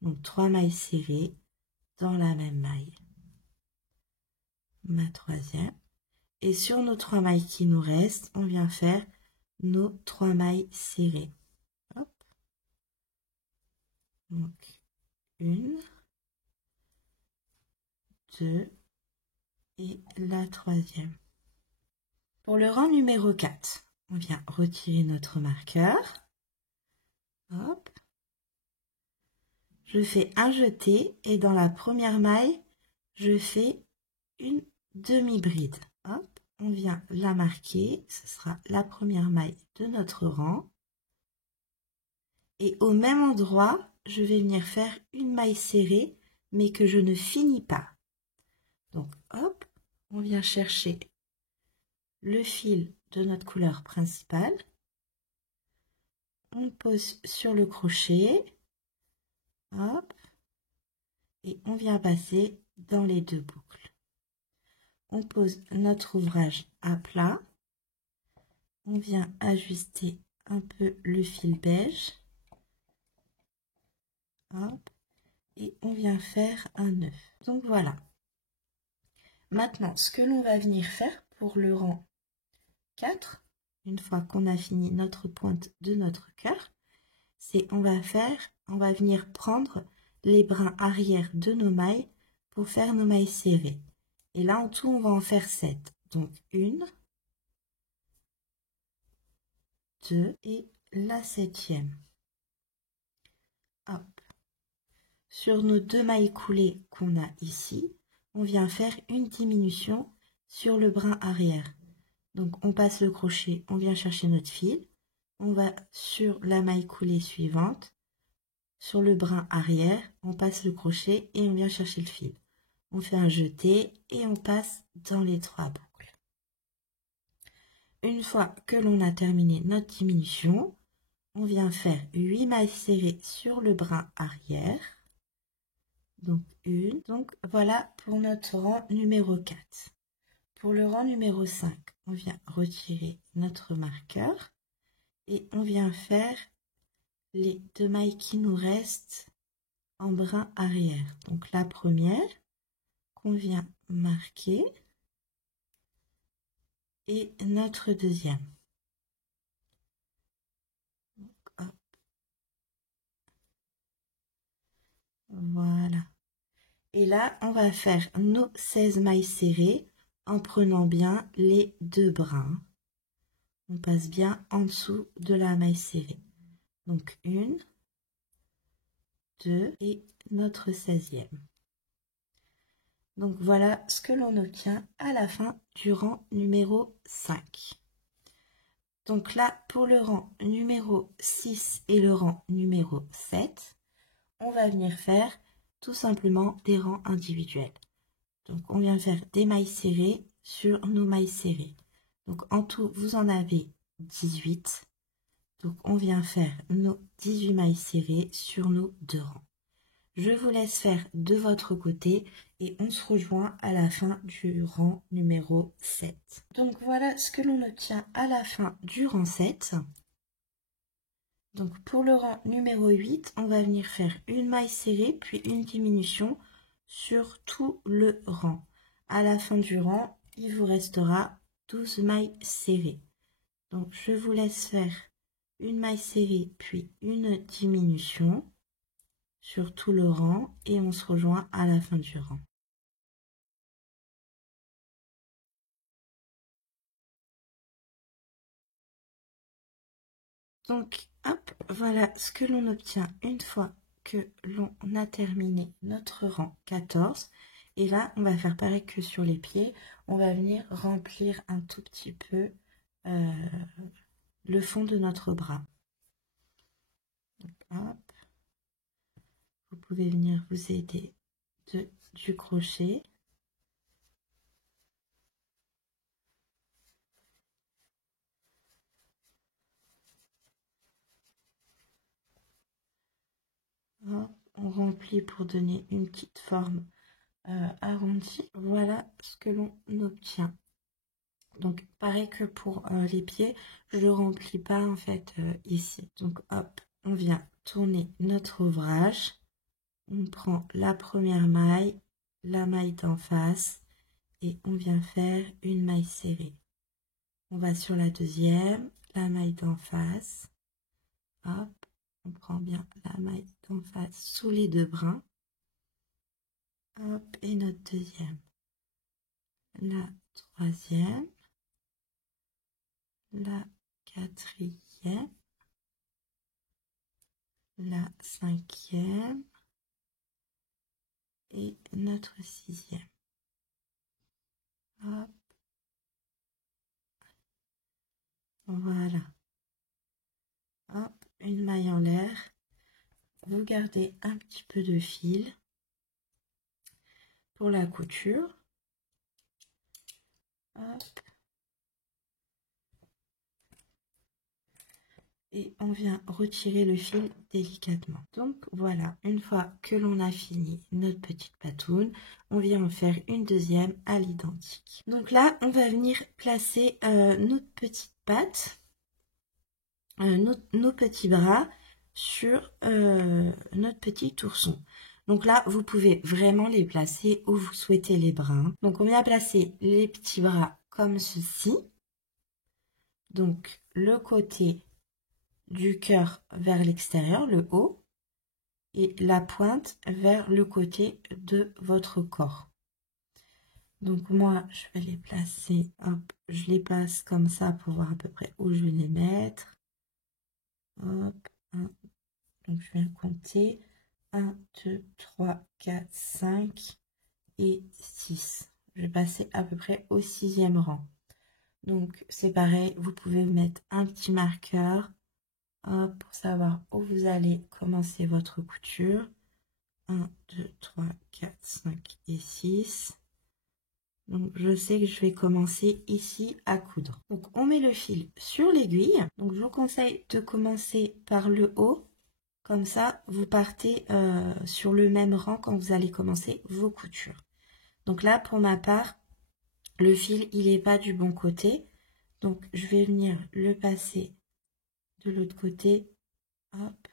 Donc 3 mailles serrées dans la même maille. Ma troisième. Et sur nos 3 mailles qui nous restent, on vient faire nos 3 mailles serrées. Hop. Donc 1, 2 et la troisième. Pour le rang numéro 4, on vient retirer notre marqueur. Hop. Je fais un jeté et dans la première maille, je fais une demi-bride. Hop, on vient la marquer, ce sera la première maille de notre rang. Et au même endroit, je vais venir faire une maille serrée, mais que je ne finis pas. Donc hop, on vient chercher le fil de notre couleur principale. On pose sur le crochet. Hop, et on vient passer dans les 2 boucles. On pose notre ouvrage à plat. On vient ajuster un peu le fil beige. Hop, et on vient faire un nœud. Donc voilà. Maintenant, ce que l'on va venir faire pour le rang 4, une fois qu'on a fini notre pointe de notre cœur, c'est on va venir prendre les brins arrière de nos mailles pour faire nos mailles serrées. Et là, en tout, on va en faire 7. Donc, 1, 2 et la 7e. Hop. Sur nos 2 mailles coulées qu'on a ici, on vient faire une diminution sur le brin arrière. Donc, on passe le crochet, on vient chercher notre fil. On va sur la maille coulée suivante. Sur le brin arrière, on passe le crochet et on vient chercher le fil. On fait un jeté et on passe dans les 3 boucles. Une fois que l'on a terminé notre diminution, on vient faire 8 mailles serrées sur le brin arrière. Donc une. Donc voilà pour notre rang numéro 4. Pour le rang numéro 5, on vient retirer notre marqueur et on vient faire les 2 mailles qui nous restent en brin arrière. Donc la première qu'on vient marquer et notre deuxième. Donc, hop. Voilà. Et là, on va faire nos 16 mailles serrées en prenant bien les 2 brins. On passe bien en dessous de la maille serrée. Donc 1, 2 et notre 16e. Donc voilà ce que l'on obtient à la fin du rang numéro 5. Donc là, pour le rang numéro 6 et le rang numéro 7, on va venir faire tout simplement des rangs individuels. Donc on vient faire des mailles serrées sur nos mailles serrées. Donc en tout, vous en avez 18. Donc on vient faire nos 18 mailles serrées sur nos 2 rangs. Je vous laisse faire de votre côté et on se rejoint à la fin du rang numéro 7. Donc voilà ce que l'on obtient à la fin du rang 7. Donc pour le rang numéro 8, on va venir faire une maille serrée puis une diminution sur tout le rang. À la fin du rang, il vous restera 12 mailles serrées. Donc je vous laisse faire une maille serrée puis une diminution sur tout le rang et on se rejoint à la fin du rang. Donc hop, voilà ce que l'on obtient une fois que l'on a terminé notre rang 14. Et là, on va faire pareil que sur les pieds, on va venir remplir un tout petit peu le fond de notre bras. Donc, hop. Vous pouvez venir vous aider du crochet. on remplit pour donner une petite forme arrondie. Voilà ce que l'on obtient. Donc pareil que pour les pieds, je ne remplis pas en fait ici. Donc hop, on vient tourner notre ouvrage. On prend la première maille, la maille d'en face et on vient faire une maille serrée. On va sur la deuxième, la maille d'en face. Hop, on prend bien la maille d'en face sous les deux brins. Hop, et notre deuxième. La troisième. La quatrième. La cinquième. Et notre sixième. Hop. Voilà. Hop, une maille en l'air. Vous gardez un petit peu de fil pour la couture. Hop. Et on vient retirer le fil délicatement. Donc voilà, une fois que l'on a fini notre petite patoune, on vient en faire une deuxième à l'identique. Donc là, on va venir placer notre petite patte, nos petits bras sur notre petit ourson. Donc là, vous pouvez vraiment les placer où vous souhaitez les bras. Donc on vient placer les petits bras comme ceci. Donc le côté du cœur vers l'extérieur, le haut, et la pointe vers le côté de votre corps. Donc moi, je vais les placer, hop, je les place comme ça pour voir à peu près où je vais les mettre. Hop, 1, donc je viens compter 1, 2, 3, 4, 5 et 6. Je vais passer à peu près au 6e rang. Donc c'est pareil, vous pouvez mettre un petit marqueur pour savoir où vous allez commencer votre couture. 1, 2, 3, 4, 5 et 6. Donc je sais que je vais commencer ici à coudre. Donc on met le fil sur l'aiguille. Donc je vous conseille de commencer par le haut. Comme ça, vous partez sur le même rang quand vous allez commencer vos coutures. Donc là, pour ma part, le fil, il n'est pas du bon côté. Donc je vais venir le passer de l'autre côté. Hop.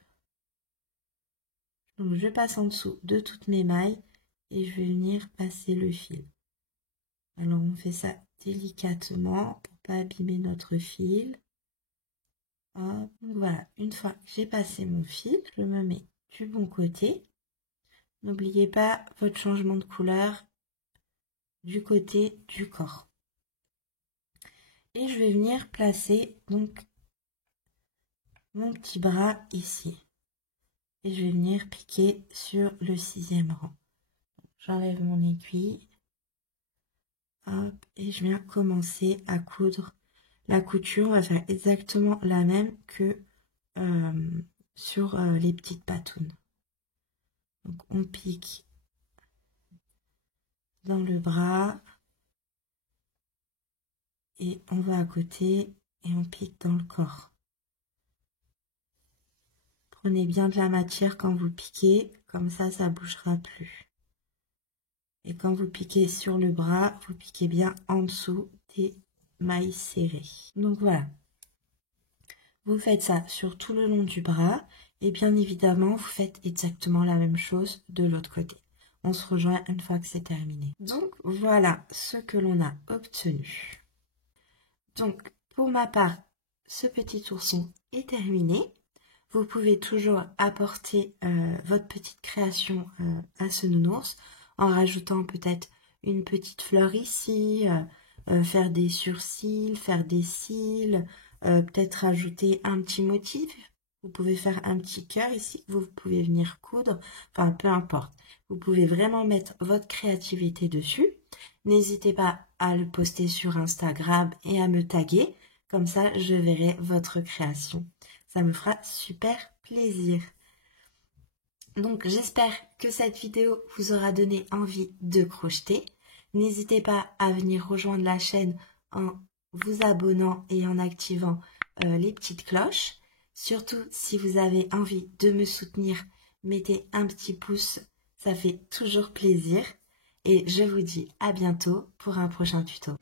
Donc je passe en dessous de toutes mes mailles et je vais venir passer le fil. Alors on fait ça délicatement pour pas abîmer notre fil. Hop. Donc voilà, une fois que j'ai passé mon fil, je me mets du bon côté. N'oubliez pas votre changement de couleur du côté du corps. Et je vais venir placer donc mon petit bras ici. Et je vais venir piquer sur le 6e rang. J'enlève mon aiguille. Hop, et je viens commencer à coudre. La couture, on va faire exactement la même que sur les petites patounes. Donc on pique dans le bras et on va à côté et on pique dans le corps. Prenez bien de la matière quand vous piquez, comme ça bougera plus. Et quand vous piquez sur le bras, vous piquez bien en dessous des mailles serrées. Donc voilà. Vous faites ça sur tout le long du bras et bien évidemment, vous faites exactement la même chose de l'autre côté. On se rejoint une fois que c'est terminé. Donc voilà ce que l'on a obtenu. Donc pour ma part, ce petit ourson est terminé. Vous pouvez toujours apporter votre petite création à ce nounours en rajoutant peut-être une petite fleur ici, faire des sourcils, faire des cils, peut-être rajouter un petit motif. Vous pouvez faire un petit cœur ici, vous pouvez venir coudre, enfin peu importe. Vous pouvez vraiment mettre votre créativité dessus. N'hésitez pas à le poster sur Instagram et à me taguer, comme ça je verrai votre création. Ça me fera super plaisir. Donc j'espère que cette vidéo vous aura donné envie de crocheter. N'hésitez pas à venir rejoindre la chaîne en vous abonnant et en activant les petites cloches. Surtout si vous avez envie de me soutenir, mettez un petit pouce, ça fait toujours plaisir. Et je vous dis à bientôt pour un prochain tuto.